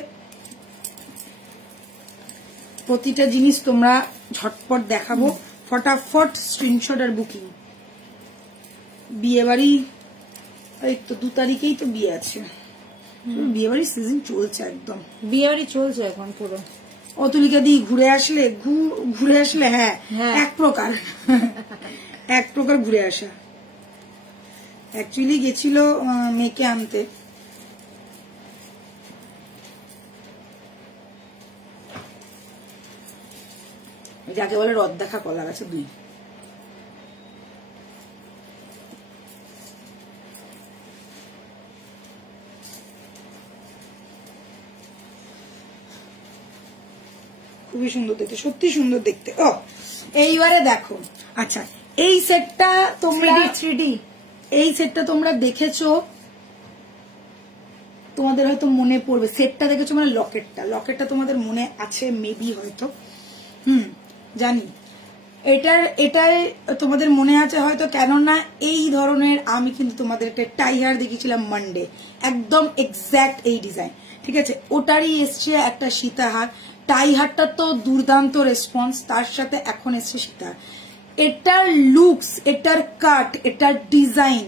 প্রতিটা জিনিস তোমরা ঝটপট দেখাবো, ফটাফট স্ক্রিনশট আর বুকিং। বিয়ে বাড়ি, এই তো 2 তারিখেই তো বিয়ে আছে, বিয়ে বাড়ির সিজন চলছে, একদম বিয়ে বাড়ি চলছে এখন পুরো। অতুলিকা দি ঘুরে আসলে হ্যাঁ এক প্রকার ঘুরে আসা। অ্যাকচুয়ালি গেছিল মেয়েকে আনতে, যাকে বলে রদ দেখা কলা গাছে 2। খুবই সুন্দর দেখতে, সত্যি সুন্দর দেখতে। ও এইবারে দেখো, আচ্ছা এই সেটটা তোমরা 3D এই সেটটা তোমরা দেখেছো, তোমাদের হয়তো মনে পড়বে। সেটটা দেখেছো মানে লকেটটা তোমাদের মনে আছে মেবি, হয়তো জানি। এটাই তোমাদের মনে আছে হয়তো, কেননা এই ধরনের আমি কিন্তু তোমাদের একটা টাই হার দেখিয়েছিলাম মানডে, একদম এক্স্যাক্ট এই ডিজাইন, ঠিক আছে। ওটারই এসছে একটা সীতাহার। টাই হারটা তো দুর্দান্ত রেসপন্স, তার সাথে এখন এসছে সীতাহার। এটার লুকস, এটার কাট, এটার ডিজাইন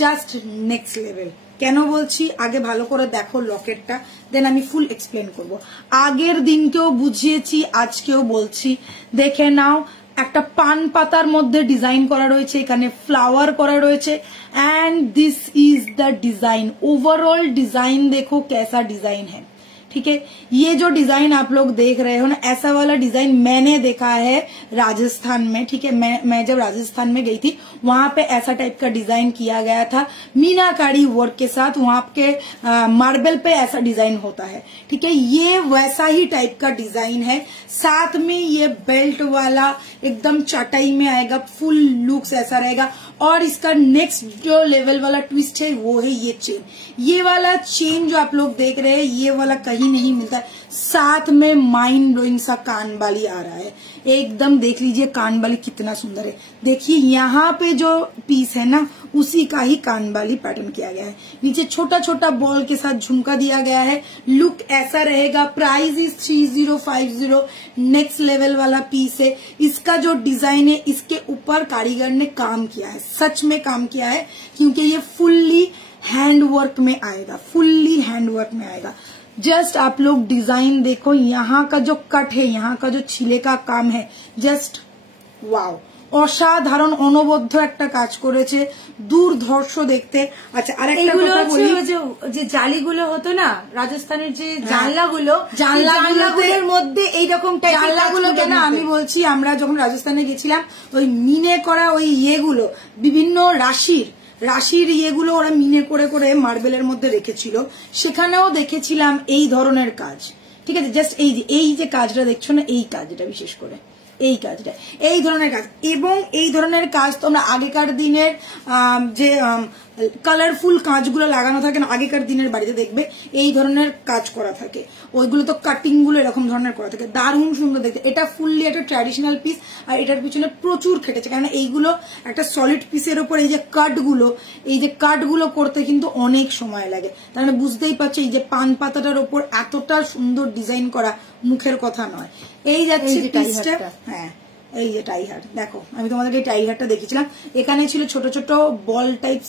জাস্ট নেক্সট লেভেল। কেন বলছি, আগে ভালো করে দেখো লকেটটা, দেন আমি ফুল এক্সপ্লেন করব। আগের দিনকেও বুঝিয়েছি, আজকেও বলছি, দেখে নাও। একটা পান পাতার মধ্যে ডিজাইন করা রয়েছে, এখানে ফ্লাওয়ার করা রয়েছে, and this is the design. Overall design देखो कैसा डिजाइन है, ठीक है। ये जो डिजाइन आप लोग देख रहे हो ना, ऐसा वाला डिजाइन मैंने देखा है राजस्थान में, ठीक है। मैं जब राजस्थान में गई थी, वहां पे ऐसा टाइप का डिजाइन किया गया था मीनाकारी वर्क के साथ। वहां के मार्बल पे ऐसा डिजाइन होता है, ठीक है। ये वैसा ही टाइप का डिजाइन है। साथ में ये बेल्ट वाला एकदम चटाई में आएगा, फुल लुक्स ऐसा रहेगा। और इसका नेक्स्ट जो लेवल वाला ट्विस्ट है वो है ये चेन। ये वाला चेन जो आप लोग देख रहे हैं, ये वाला कहीं कहीं नहीं मिलता है। साथ में माइंड ब्लोइंग सा कान बाली आ रहा है, एकदम देख लीजिए कान बाली कितना सुंदर है। देखिए यहाँ पे जो पीस है ना उसी का ही कान बाली पैटर्न किया गया है। नीचे छोटा छोटा बॉल के साथ झुमका दिया गया है। लुक ऐसा रहेगा। Price is 3050। नेक्स्ट लेवल वाला पीस है। इसका जो डिजाइन है इसके ऊपर कारीगर ने काम किया है, सच में काम किया है, क्योंकि ये फुल्ली हैंडवर्क में आएगा, फुल्ली हैंडवर्क में आएगा। जस्ट आप लोग डिजाइन देखो, यहाँ का जो कट है, यहाँ का जो छिले का काम है, जस्ट वाओ, অসাধারণ অনবদ্য একটা কাজ করেছে, দুর্ধর্ষ দেখতে। আচ্ছা আরেকটা কথা বলি, যে জালিগুলো হতো না রাজস্থানের, যে জানলাগুলোর মধ্যে এইরকম জানলাগুলো কেন আমি বলছি, আমরা যখন রাজস্থানে গেছিলাম ওই মিনে করা ওই ইয়েগুলো, বিভিন্ন রাশির ইয়েগুলো ওরা মিনে করে করে মার্বেলের মধ্যে রেখেছিল, সেখানেও দেখেছিলাম এই ধরনের কাজ। ঠিক আছে, জাস্ট এই যে কাজটা দেখছো না, এই কাজটা বিশেষ করে এই কাজটা, এই ধরনের কাজ। এবং এই ধরনের কাজ তোমরা আগেকার দিনের যে কালারফুল কাজগুলো লাগানো থাকে না, আগেকার দিনের বাড়িতে দেখবে এই ধরনের কাজ করা থাকে, ওইগুলো তো কাটিং গুলো এরকম ধরনের করা থাকে, দারুণ সুন্দর দেখতে। এটা ফুললি একটা ট্র্যাডিশনাল পিস, আর এটার পিছনে প্রচুর খেটেছে, কারণ এইগুলো একটা সলিড পিসের ওপর এই যে কাটগুলো করতে কিন্তু অনেক সময় লাগে। তার মানে বুঝতেই পারছো এই যে পান পাতাটার ওপর এতটা সুন্দর ডিজাইন করা মুখের কথা নয়। এই যাচ্ছে পিসটা, হ্যাঁ এই যে টাই হার দেখো, আমি তোমাদেরকে এই টাই হারটা দেখিয়েছিলাম, এখানে ছিল ছোট ছোট বল টাইপ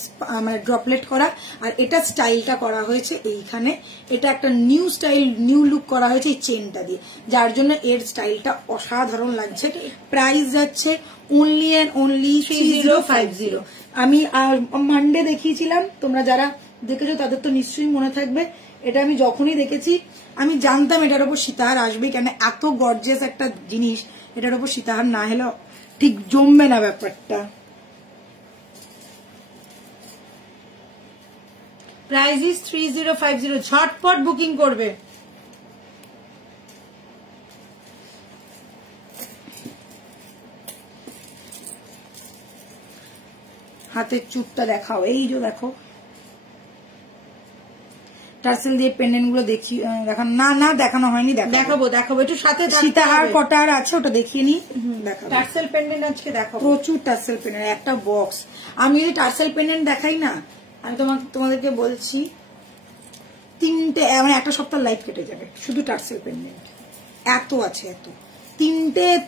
মানে ড্রপলেট করা, আর এটা স্টাইলটা করা হয়েছে এইখানে, এটা একটা নিউ স্টাইল, নিউ লুক করা হয়েছে এই চেনটা দিয়ে, যার জন্য এর স্টাইলটা অসাধারণ লাগছে। প্রাইস যাচ্ছে অনলি এন্ড অনলি 3050। আমি মানডে দেখিয়েছিলাম, তোমরা যারা দেখেছো তাদের তো নিশ্চয়ই মনে থাকবে, এটা আমি যখনই দেখেছি আমি জানতাম এটার উপর সীতাহার আসবে, কেন এত গর্জিয়াস একটা জিনিস, এটার উপর সীতাহার না হলে ঠিক জমবে না ব্যাপারটা। প্রাইস ইজ 3050, ঝটপট বুকিং করবে। হাতের চুপটা দেখাও, এই যে দেখো টার্সেল দিয়ে পেন্ডেন্ট গুলো দেখি, দেখানো না দেখানো হয়নি, দেখাবো একটু সাথে সীতাহার কটার আছে ওটা দেখিয়ে নি, দেখাবো। টার্সেল পেন্ডেন্ট আজকে দেখাবো, প্রচুর টার্সেল পেন্ডেন্ট, একটা বক্স। আমি যদি টার্সেল পেন্ডেন্ট দেখাই না, আমি তোমাদেরকে বলছি 3টে মানে একটা সপ্তাহ লাইভ কেটে যাবে শুধু টার্সেল পেন্ডেন্ট, এত আছে, এত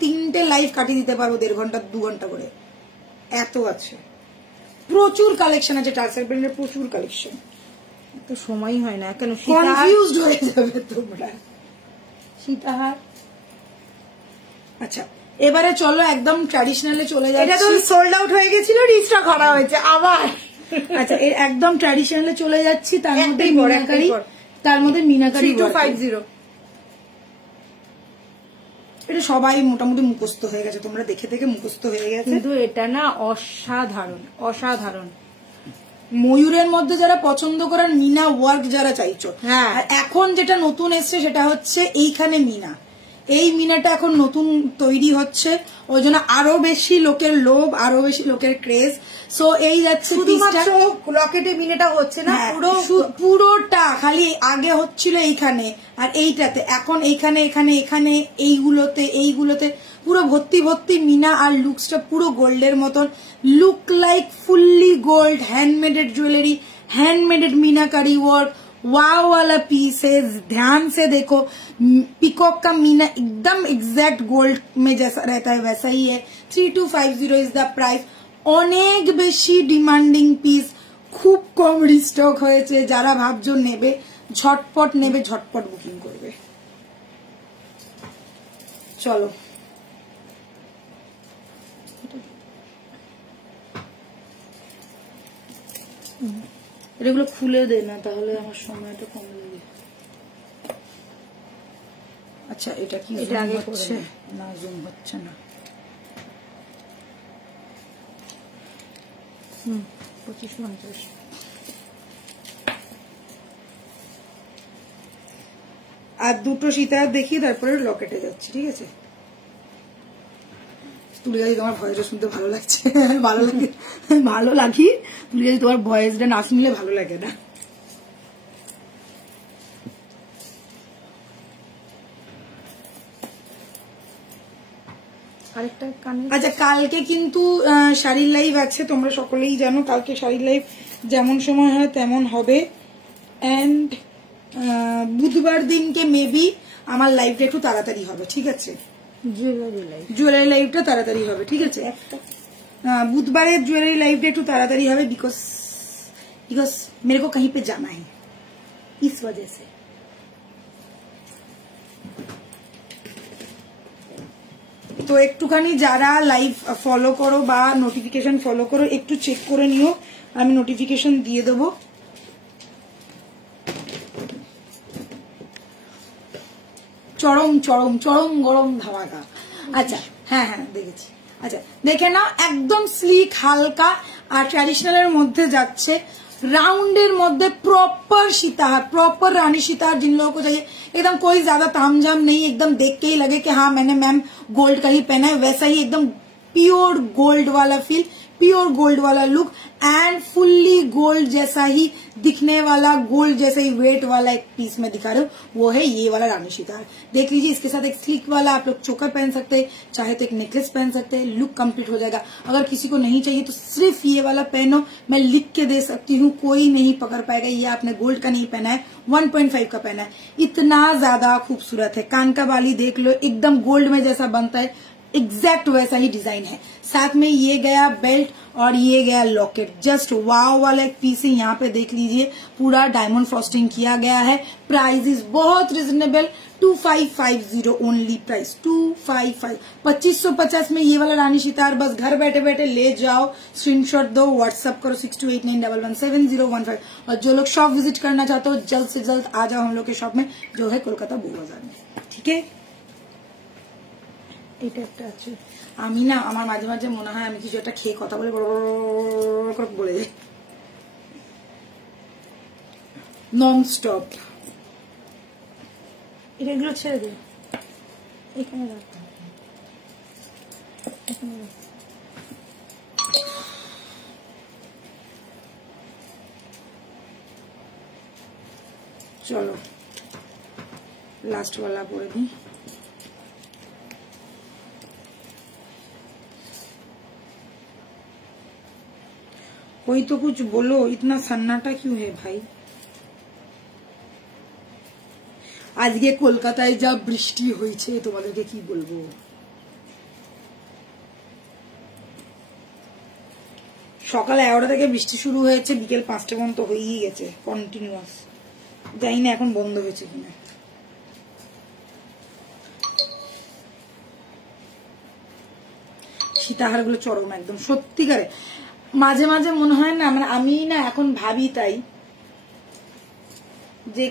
তিনটে লাইভ কাটিয়ে দিতে পারবো 1.5 ঘন্টা 2 ঘন্টা করে, এত আছে। প্রচুর কালেকশন আছে টার্সেল পেন্ডেন্টের, প্রচুর কালেকশন, তো সময় হয় না, কেন কনফিউজড হয়ে যাবে তোমরা। সীতাহার আচ্ছা, এবারে চলো একদম ট্র্যাডিশনালে চলে যাচ্ছি। এটা তো সোল্ড আউট হয়ে গেছিল, রিস্টক করা হয়েছে আবার। আচ্ছা একদম ট্র্যাডিশনালে চলে যাচ্ছি, তার মধ্যে মিনাকারি 3250। এটা সবাই মোটামুটি মুখস্থ হয়ে গেছে, তোমরা দেখে দেখে মুখস্থ হয়ে গেছে, কিন্তু এটা না অসাধারণ। ময়ূরের মধ্যে যারা পছন্দ করেন, মিনা ওয়ার্ক যারা চাইছো, হ্যাঁ, এখন যেটা নতুন এসছে সেটা হচ্ছে এইখানে মিনা, এই মিনাটা এখন নতুন তৈরি হচ্ছে, ওই জন্য আরো বেশি লোকের লোভ, আরো বেশি লোকের ক্রেজ। সো এই যাচ্ছে লকেটে মিনাটা হচ্ছে না, পুরোটা খালি আগে হচ্ছিল এইখানে আর এইটাতে, এখন এইখানে এইগুলোতে পুরো ভর্তি মিনা, আর লুকসটা পুরো গোল্ডের মতন, look like fully gold, handmaded jewellery, handmaded मीनाकारी वर्क, वाव वाला पीस है, ध्यान से देखो, पीकॉक का मीना एकदम एग्जैक्ट गोल्ड में जैसा रहता है वैसा ही है। 3250 इज द प्राइस। অনেক বেশি ডিমান্ডিং পিস, খুব কম রিস্টক হয়েছে, যারা ভাবছো নেবে ঝটপট বুকিং করবে। চলো এগুলো খুলে দে না, তাহলে আমার সময়টা কম লাগে। আচ্ছা এটা কি হচ্ছে না, জুম হচ্ছে না। 2550। আর দুটো সীতাহার দেখিয়ে তারপরে লকেটে যাচ্ছে, ঠিক আছে? তুলিগাজি তোমার ভয়েসটা শুনতে ভালো লাগছে, ভালো লাগি তুলিগাজি, তোমার ভয়েসটা না শুনলে ভালো লাগে না। আরেকটা কানে। আচ্ছা, কালকে কিন্তু শাড়ির লাইভ আছে, তোমরা সকলেই জানো কালকে শাড়ির লাইভ যেমন সময় হয় তেমন হবে। এন্ড বুধবার দিনকে মেবি আমার লাইভটা একটু তাড়াতাড়ি হবে, ঠিক আছে? জুয়েলারি লাইভটা তাড়াতাড়ি হবে, ঠিক আছে? বুধবারের জুয়েলারি লাইভটা একটু তাড়াতাড়ি হবে, बिकॉज मेरे को कहीं पे जाना है, इस वजह से। তো একটুখানি যারা লাইভ ফলো করো বা নোটিফিকেশন ফলো করো একটু চেক করে নিও, আমি নোটিফিকেশন দিয়ে দেবো। চরম চরম চরম গরম ধামাকা। আচ্ছা, হ্যাঁ হ্যাঁ দেখেছি। আচ্ছা, দেখে নাও, একদম স্লিক হালকা আর ট্র্যাডিশনালের মধ্যে যাচ্ছে, राउंडर मध्य प्रॉपर सीताहार, प्रॉपर रानी सीताहार जिन लोगों को चाहिए, एकदम कोई ज्यादा तामझाम नहीं, एकदम देख के ही लगे कि हाँ मैंने मैम गोल्ड का ही पहना है, वैसा ही एकदम प्योर गोल्ड वाला फील, प्योर गोल्ड वाला लुक एंड फुल्ली गोल्ड जैसा ही दिखने वाला, गोल्ड जैसा ही वेट वाला एक पीस में दिखा रहे हो, वो है ये वाला रानी सीताहार। देख लीजिए, इसके साथ एक स्लिक वाला आप लोग चोकर पहन सकते हैं, चाहे तो एक नेकलेस पहन सकते हैं, लुक कंप्लीट हो जाएगा। अगर किसी को नहीं चाहिए तो सिर्फ ये वाला पहनो, मैं लिख के दे सकती हूँ, कोई नहीं पकड़ पाएगा ये आपने गोल्ड का नहीं पहना है, 1.5 का पहना है, इतना ज्यादा खूबसूरत है। कान का बाली देख लो, एकदम गोल्ड में जैसा बनता है एग्जैक्ट वैसा ही डिजाइन है। साथ में ये गया बेल्ट और ये गया लॉकेट, जस्ट वाव वाला एक पीस है। यहाँ पे देख लीजिए पूरा डायमंड फ्रॉस्टिंग किया गया है। प्राइस इज बहुत रिजनेबल, 2550 ओनली प्राइस, 255, 2550 में ये वाला रानी सीताहार बस घर बैठे बैठे ले जाओ, स्क्रीनशॉट दो, व्हाट्सअप करो 6289117015। और जो लोग शॉप विजिट करना चाहते हो जल्द से जल्द आ जाओ हम लोग के शॉप में, जो है कोलकाता बो बाजार में, ठीक है? এটা একটা আছে, আমি না আমার মাঝে মাঝে মনে হয় আমি কিছু একটা খেয়ে কথা বলে বলে যাই নন স্টপ। এগুলো ছেড়ে দে, এখানে রাখতে হবে, এখানে রাখ। চলো লাস্ট वाला পরে দিই। कोई तो कुछ बोलो, इतना सन्नाटा क्यों है भाई? আজকে কলকাতায় যা বৃষ্টি হয়েছে তোমাদেরকে কি বলবো। সকাল 11টা থেকে বৃষ্টি শুরু হয়েছে, বিকেল 5টা পর্যন্ত হয়েই গেছে কন্টিনিউয়াস, জানি না এখন বন্ধ হয়েছে কিনা। সীতাহার গুলো চরম একদম সত্যিকারে। মাঝে মাঝে মনে হয় না, মানে আমি না এখন ভাবি তাই যে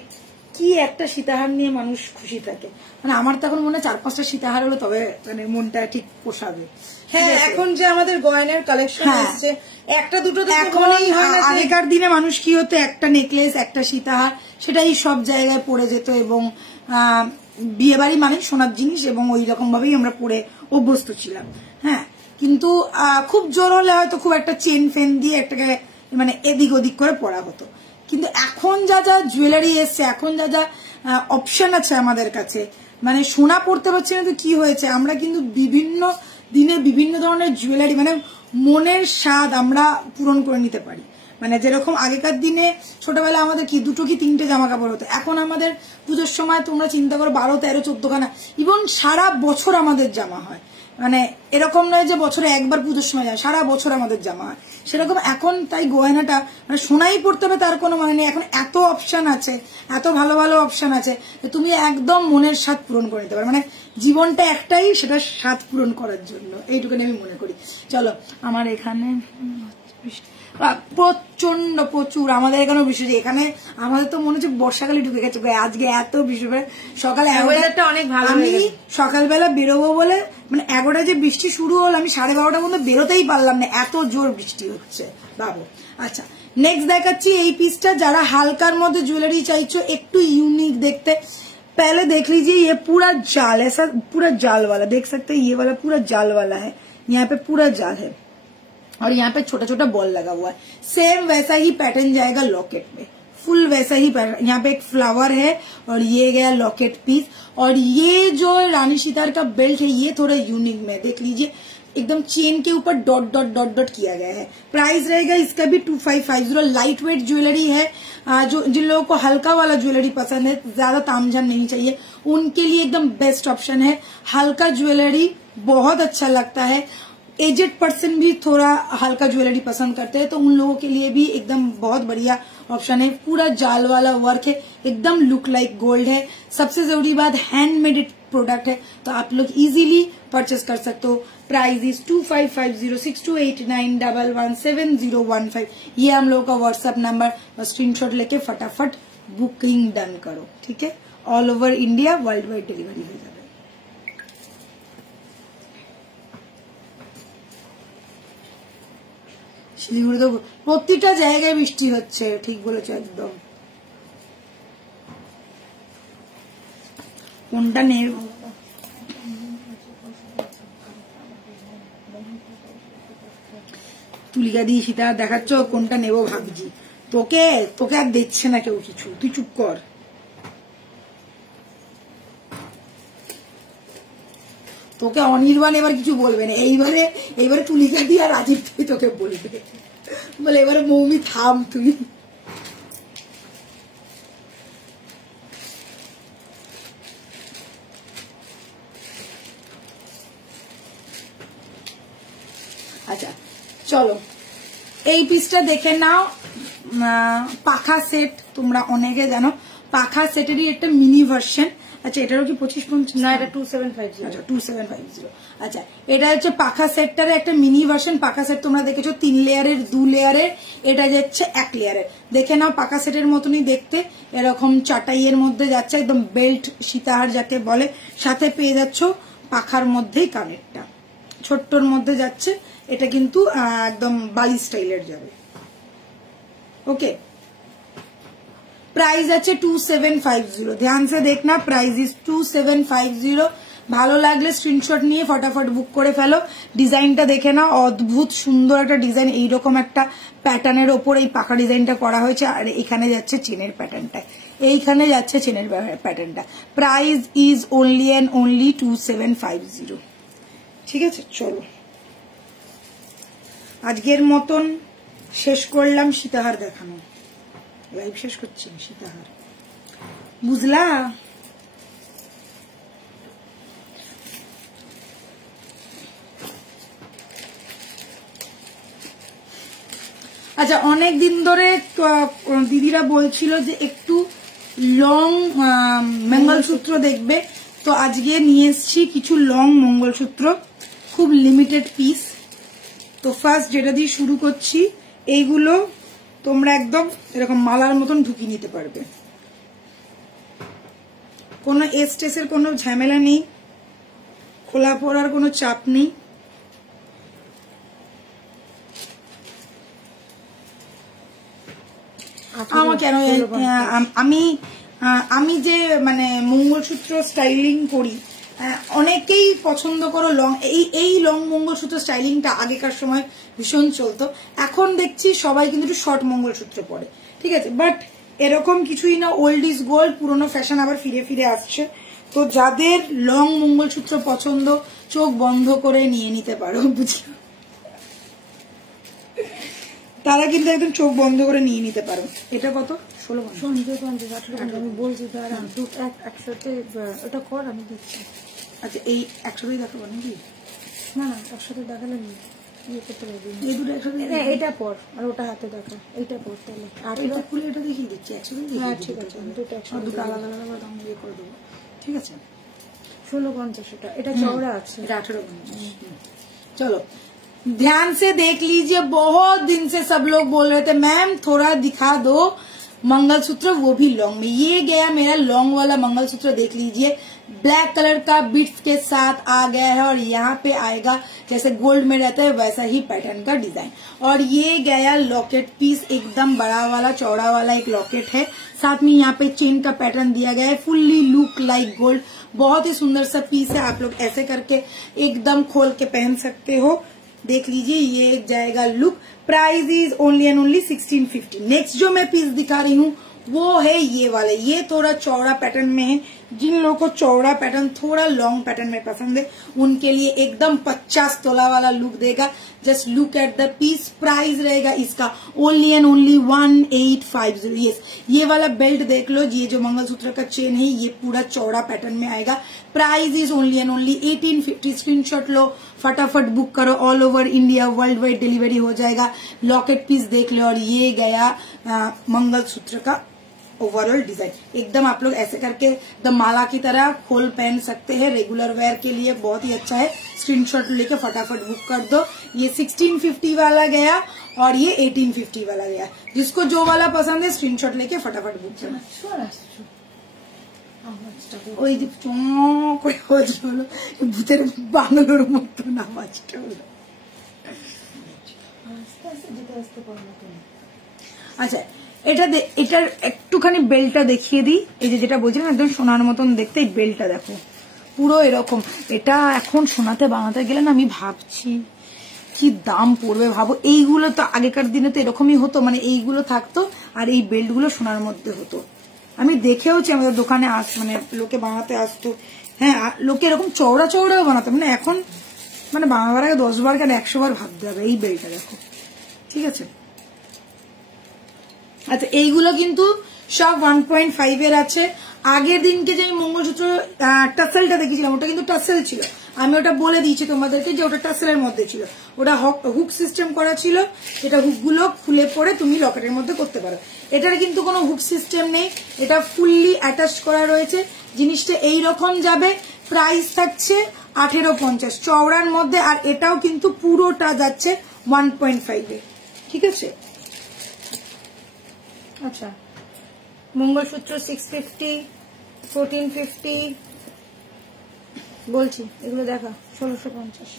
কি একটা সীতাহার নিয়ে মানুষ খুশি থাকে, মানে আমার তখন মনে হয় 4-5টা সীতাহার হলো তবে মানে মনটা ঠিক পোষাবে। হ্যাঁ, এখন যে আমাদের গয়নার কালেকশন আসছে একটা দুটো এখনই হয় না, আগেকার দিনে মানুষ কি হতো, একটা নেকলেস একটা সীতাহার সেটাই সব জায়গায় পড়ে যেত, এবং বিয়ে বাড়ি মানে সোনার জিনিস, এবং ওই রকম ভাবেই আমরা পড়ে অভ্যস্ত ছিলাম। হ্যাঁ, কিন্তু খুব জোর হলে হয়তো খুব একটা চেন ফেন দিয়ে একটাকে মানে এদিক ওদিক করে পড়া হতো। কিন্তু এখন যা যা জুয়েলারি এসছে, এখন যা যা অপশন আছে আমাদের কাছে, মানে সোনা পড়তে পারছি না তো কি হয়েছে, আমরা কিন্তু বিভিন্ন দিনে বিভিন্ন ধরনের জুয়েলারি, মানে মনের স্বাদ আমরা পূরণ করে নিতে পারি। মানে যেরকম আগেকার দিনে ছোটবেলা আমাদের কি 2টো কি 3টে জামা কাপড় হতো, এখন আমাদের পুজোর সময় তোমরা চিন্তা করো 12, 13, 14 খানা, ইভেন সারা বছর আমাদের জামা হয়। মানে এরকম নয় যে বছরে একবার পুজোর সময় যায়, সারা বছর আমাদের জামা হয় সেরকম। এখন তাই গয়নাটা মানে সোনাই পড়তে হবে তার কোনো মানে নেই, এখন এত অপশন আছে, এত ভালো ভালো অপশন আছে, তুমি একদম মনের স্বাদ পূরণ করে নিতে পারো। মানে জীবনটা একটাই, সেটা স্বাদ পূরণ করার জন্য, এইটুকুনি আমি মনে করি। চলো, আমার এখানে প্রচন্ড প্রচুর আমাদের এখানে বৃষ্টি, এখানে আমাদের তো মনে হচ্ছে বর্ষাকালে ঢুকে গেছে আজকে, এত বৃষ্টি। সকালে অনেক ভালো, আমি সকালবেলা বেরোবো বলে মানে 11টা যে বৃষ্টি শুরু হলো, আমি 12:30টার মধ্যে বেরোতেই পারলাম না, এত জোর বৃষ্টি হচ্ছে বাবু। আচ্ছা, নেক্সট দেখাচ্ছি এই পিসটা। যারা হালকার মধ্যে ज्वेलरी চাইছো, একটু ইউনিক দেখতে, पहले देख लीजिए ये पूरा जाल, ऐसा पूरा जाल वाला देख सकते हैं, ये वाला पूरा जाल वाला है, यहाँ पे पूरा जाल है और यहाँ पे छोटा छोटा बॉल लगा हुआ है। सेम वैसा ही पैटर्न जाएगा लॉकेट में, फुल वैसा ही यहाँ पे एक फ्लावर है और ये गया लॉकेट पीस। और ये जो रानी सितार का बेल्ट है ये थोड़ा यूनिक में देख लीजिए, एकदम चेन के ऊपर डॉट डॉट डॉट डॉट किया गया है। प्राइस रहेगा इसका भी 2550। लाइट वेट ज्वेलरी है, जो जिन लोगों को हल्का वाला ज्वेलरी पसंद है, ज्यादा तामझाम नहीं चाहिए, उनके लिए एकदम बेस्ट ऑप्शन है। हल्का ज्वेलरी बहुत अच्छा लगता है, एजेड पर्सन भी थोड़ा हल्का ज्वेलरी पसंद करते हैं, तो उन लोगों के लिए भी एकदम बहुत बढ़िया ऑप्शन है। पूरा जाल वाला वर्क है, एकदम लुक लाइक गोल्ड है। सबसे जरूरी बात, हैंडमेड प्रोडक्ट है, तो आप लोग इजीली परचेस कर सकते हो। Price is 25506289117015। ये हम लोगों का व्हाट्सएप नंबर, बस स्क्रीनशॉट लेके फटाफट बुकिंग डन करो, ठीक है। All over India world wide delivery हो जाए। শিলিগুড়ি তো প্রতিটা জায়গায় বৃষ্টি হচ্ছে, ঠিক বলেছো একদম। কোনটা নেব তুলিকা দিয়ে সীতা দেখাচ্ছ, কোনটা নেব ভাবছি। তোকে তোকে আর দেখছে না কেউ কিছু, তুই চুপ কর। তোকে অনির্বাণ এবার কিছু বলবে না, এইবারে তুলিকা দিয়ে আর রাজীব দিয়ে তোকে বলবে, বলে এবারে মৌমি থাম তুই। আচ্ছা চলো এই পিসটা দেখে নাও। পাখা সেট তোমরা অনেকে জানো, পাখা সেটেরই একটা মিনি ভার্সন। আচ্ছা এটারও কি 2550 না, এটা 2750। আচ্ছা 2750। আচ্ছা এটা হচ্ছে পাখা সেটটার একটা মিনি ভার্সন। পাখা সেট তোমরা দেখেছো 3 লেয়ারের, 2 লেয়ারের, এটা যাচ্ছে 1 লেয়ারের। দেখে নাও পাখা সেটের মতনই দেখতে, এরকম চাটাইয়ের মধ্যে যাচ্ছে, একদম বেল্ট সীতাহার যাকে বলে। সাথে পেয়ে যাচ্ছ পাখার মধ্যেই কানেরটা, ছোট্টর মধ্যে যাচ্ছে। এটা কিন্তু একদম বালি স্টাইলের যাবে। ओके प्राइस আছে 2750। ध्यान से देखना, प्राइस इज 2750। ভালো লাগলে স্ক্রিনশট নিয়ে ফটাফট বুক করে ফেলো। ডিজাইনটা দেখে নাও, অদ্ভুত সুন্দর একটা ডিজাইন, এইরকম একটা প্যাটার্নের ওপর এই পাকা ডিজাইনটা করা হয়েছে। আর এখানে যাচ্ছে চেনের প্যাটার্নটা, এইখানে যাচ্ছে চেনের প্যাটার্নটা। Price is only and only 2750। ঠিক আছে চলো আজকের মতন শেষ করলাম সীতাহার দেখানো, লাইভ শেষ করছি সীতাহার, বুঝলা? আচ্ছা অনেক দিন ধরে দিদিরা বলছিল যে একটু লং মঙ্গলসূত্র দেখবে, তো আজকে নিয়ে এসেছি কিছু লং মঙ্গলসূত্র, খুব লিমিটেড পিস। তো ফার্স্ট যেটা দিয়ে শুরু করছি, এইগুলো তোমরা একদম এরকম মালার মতন ঢুকিয়ে নিতে পারবে, কোনো এসটেসের কোনো ঝামেলা নেই, খোলা পড়ার কোনো চাপ নেই। আমার কেন আমি যে মানে মঙ্গলসূত্র স্টাইলিং করি, অনেকেই পছন্দ করো লং, এই লং মঙ্গলসূত্র স্টাইলিংটা আগেকার সময় ভীষণ চলতো। এখন দেখছি সবাই কিন্তু একটু শর্ট মঙ্গলসূত্র পরে, ঠিক আছে, বাট এরকম কিছুই না, ওল্ড ইজ গোল্ড, পুরোনো ফ্যাশন আবার ফিরে ফিরে আসছে। তো যাদের লং মঙ্গলসূত্র পছন্দ চোখ বন্ধ করে নিয়ে নিতে পারো, বুঝলো, তারা কিন্তু একদম চোখ বন্ধ করে নিয়ে নিতে পারো। এটা কত? 1650। আমি বলছি তো, আর একসাথে ওটা কর, আমি দিচ্ছি। আচ্ছা এই একসাথেই দেখাবো নাকি? না না একসাথে দেখালে ইয়ে করতে পারবি, এই দুটো একসাথে, এটা পর আর ওটা হাতে দেখা, এইটা পর, তাহলে আর এটা খুলে এটা দেখিয়ে দিচ্ছি একসাথে। হ্যাঁ ঠিক আছে, দুটো একসাথে, দুটো আলাদা আলাদা দাম দিয়ে করে দেবো, ঠিক আছে। 1650 এটা চওড়া আছে, এটা 1850। चलो ध्यान से देख लीजिए, बहुत दिन से सब लोग बोल रहे थे मैम थोड़ा दिखा दो मंगलसूत्र, वो भी लॉन्ग में। ये गया मेरा लॉन्ग वाला मंगलसूत्र, देख लीजिए, ब्लैक कलर का बीट्स के साथ आ गया है, और यहाँ पे आएगा जैसे गोल्ड में रहता है वैसा ही पैटर्न का डिजाइन। और ये गया लॉकेट पीस, एकदम बड़ा वाला चौड़ा वाला एक लॉकेट है, साथ में यहाँ पे चेन का पैटर्न दिया गया है, फुल्ली लुक लाइक गोल्ड। बहुत ही सुंदर सा पीस है, आप लोग ऐसे करके एकदम खोल के पहन सकते हो। देख लीजिए ये जाएगा look. Price is only and only 1650। Next जो मैं पीस दिखा रही हूँ वो है ये वाले, ये थोड़ा चौड़ा पैटर्न में है। जिन लोगों को चौड़ा पैटर्न थोड़ा लॉन्ग पैटर्न में पसंद है उनके लिए एकदम 50 तोला वाला लुक देगा। Just look at the piece. Price रहेगा इसका ओनली एंड ओनली 1850। यस, ये वाला बेल्ट देख लो, ये जो मंगलसूत्र का चेन है ये पूरा चौड़ा पैटर्न में आएगा। Price is only and only 1850। Screenshot लो, फटाफट बुक करो, all over India world wide delivery हो जाएगा। लॉकेट पीस देख लो, और ये गया मंगलसूत्र का ओवरऑल डिजाइन। एकदम आप लोग ऐसे करके द माला की तरह खोल पहन सकते हैं, रेगुलर वेयर के लिए बहुत ही अच्छा है। स्क्रीनशॉट लेके फटाफट बुक कर दो। ये 1650 वाला गया और ये 1850 वाला गया। जिसको जो वाला पसंद है स्क्रीनशॉट लेके फटाफट बुक करना। ওই যে চঁ করে হলো ভূতের বাংলোর মতন আওয়াজটা হলো। আচ্ছা, এটার একটুখানি বেলটা দেখিয়ে দিই। এই যে যেটা বলছিলাম একদম সোনার মতন দেখতে, এই বেলটা দেখো পুরো এরকম। এটা এখন সোনাতে বানাতে গেলে না আমি ভাবছি কি দাম পড়বে ভাবো। এইগুলো তো আগেকার দিনে তো এরকমই হতো, মানে এইগুলো থাকতো আর এই বেল্ট গুলো সোনার মধ্যে হতো। আমি দেখেওছি আমাদের দোকানে মানে লোকে বানাতে আসতো। হ্যাঁ, লোকে এরকম চওড়া চওড়াও বানাতো, মানে এখন মানে বানাবার আগে 10 বার কেন 100 বার ভাবতে হবে। এই বেলটা দেখো, ঠিক আছে। আচ্ছা, এইগুলো কিন্তু সব 1.5 এর আছে। আগের দিনকে যে আমি মঙ্গলসূত্র টাসেলটা দেখেছিলাম ওটা কিন্তু টাসেল ছিল। আমি ওটা বলে দিয়েছি তোমাদেরকে যে ওটা টাসেলের মধ্যে ছিল, ওটা হুক সিস্টেম করা ছিল। এটা হুকগুলো খুলে পরে তুমি লকেটের মধ্যে করতে পারো। এটার কিন্তু কোনো হুক সিস্টেম নেই, এটা ফুললি অ্যাটাচ করা রয়েছে। জিনিসটা এইরকম যাবে। প্রাইস থাকছে 1850 চওড়ার মধ্যে, আর এটাও কিন্তু পুরোটা যাচ্ছে 1.5 এ, ঠিক আছে। আচ্ছা, মঙ্গলসূত্র 650, 1450 বলছি, এগুলো দেখা 1650।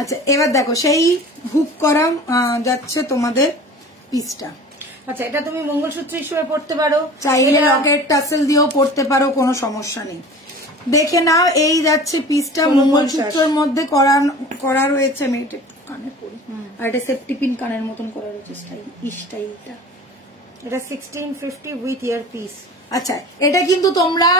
আচ্ছা, এবার দেখো সেই হুক করা যাচ্ছে তোমাদের পিসটা। আচ্ছা, এটা তুমি মঙ্গলসূত্র হিসেবে পড়তে পারো, চাইলে লকেট টাসেল দিয়েও পড়তে পারো, কোনো সমস্যা নেই। দেখে নাও, এই যাচ্ছে পিসটা মঙ্গলসূত্রের মধ্যে করা রয়েছে। আমি এটা কানে পরি, আর এটা সেফটি পিন কানের মতন করা রয়েছে স্টাইলটা। এটা 1650 উইথ ইয়ার পিস। আচ্ছা, এটা কিন্তু তোমরা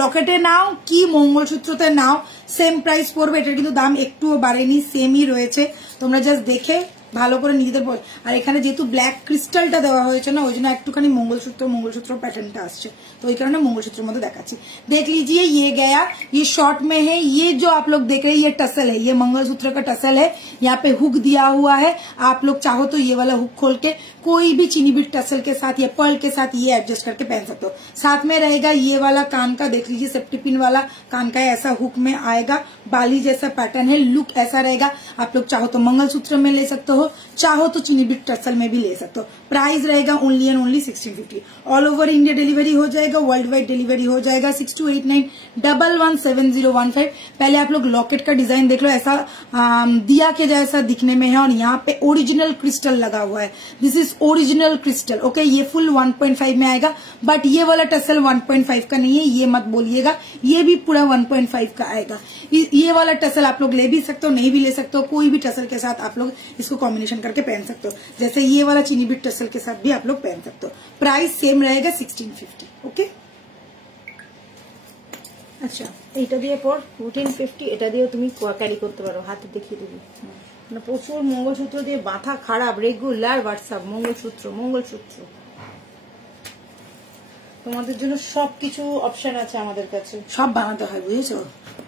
লকেটে নাও কি মঙ্গলসূত্রতে নাও সেম প্রাইস পড়বে। এটার কিন্তু দাম একটুও বাড়েনি, সেমই রয়েছে। তোমরা জাস্ট দেখে ভালো করে নিজেদের পড়ে। আর এখানে যেহেতু ব্ল্যাক ক্রিস্টালটা দেওয়া হয়েছে না, ওই জন্য একটুখানি মঙ্গলসূত্র প্যাটার্নটা আসছে, তো ওই কারণে মঙ্গलसूत्र মধ্যে দেখাচ্ছি। देख लीजिए, ये गया, ये शॉर्ट में है। ये जो आप लोग देख रहे हैं ये टसल है, ये मंगलसूत्र का टसल है। यहाँ पे हुक दिया हुआ है। आप लोग चाहो तो ये वाला हुक खोल के कोई भी चीनी बीट टसल के साथ या पर्ल के साथ ये एडजस्ट करके पहन सकते हो। साथ में रहेगा ये वाला कान का, देख लीजिए सेफ्टी पिन वाला कान का ऐसा हुक में आएगा। बाली जैसा पैटर्न है, लुक ऐसा रहेगा। आप लोग चाहो तो मंगलसूत्र में ले सकते हो, चाहो तो चीनी बीट टसल में भी ले सकते हो। प्राइस रहेगा only and only 1650। All over India delivery हो जाएगा, वर्ल्ड वाइड डिलीवरी हो जाएगा। 6289117015। पहले आप लोग लॉकेट का डिजाइन देख लो, ऐसा दिया के जैसा दिखने में है, और यहाँ पे ओरिजिनल क्रिस्टल लगा हुआ है। This is original crystal, okay. ये फुल 1.5 में आएगा, बट ये वाला टसल 1.5 का नहीं है, ये मत बोलिएगा। ये भी पूरा 1.5 का आएगा। ये वाला टसल आप लोग ले भी सकते हो, नहीं भी ले सकते हो। कोई भी टसल के साथ आप लोग इसको कॉम्बिनेशन करके पहन सकते हो। जैसे ये वाला चीनी बीट टसल के साथ भी आप लोग पहन सकते हो। प्राइस सेम रहेगा 1650, ओके। আচ্ছা, এইটা দিয়ে পর 1450, এটা দিয়েও তুমি ক্যারি করতে পারো। হাতে দেখিয়ে দিবি, মানে প্রচুর মঙ্গলসূত্র দিয়ে মাথা খারাপ। রেগুলার হোয়াটসঅ্যাপ মঙ্গলসূত্র তোমাদের জন্য সবকিছু অপশন আছে আমাদের কাছে, সব বানাতে হয়, বুঝেছো।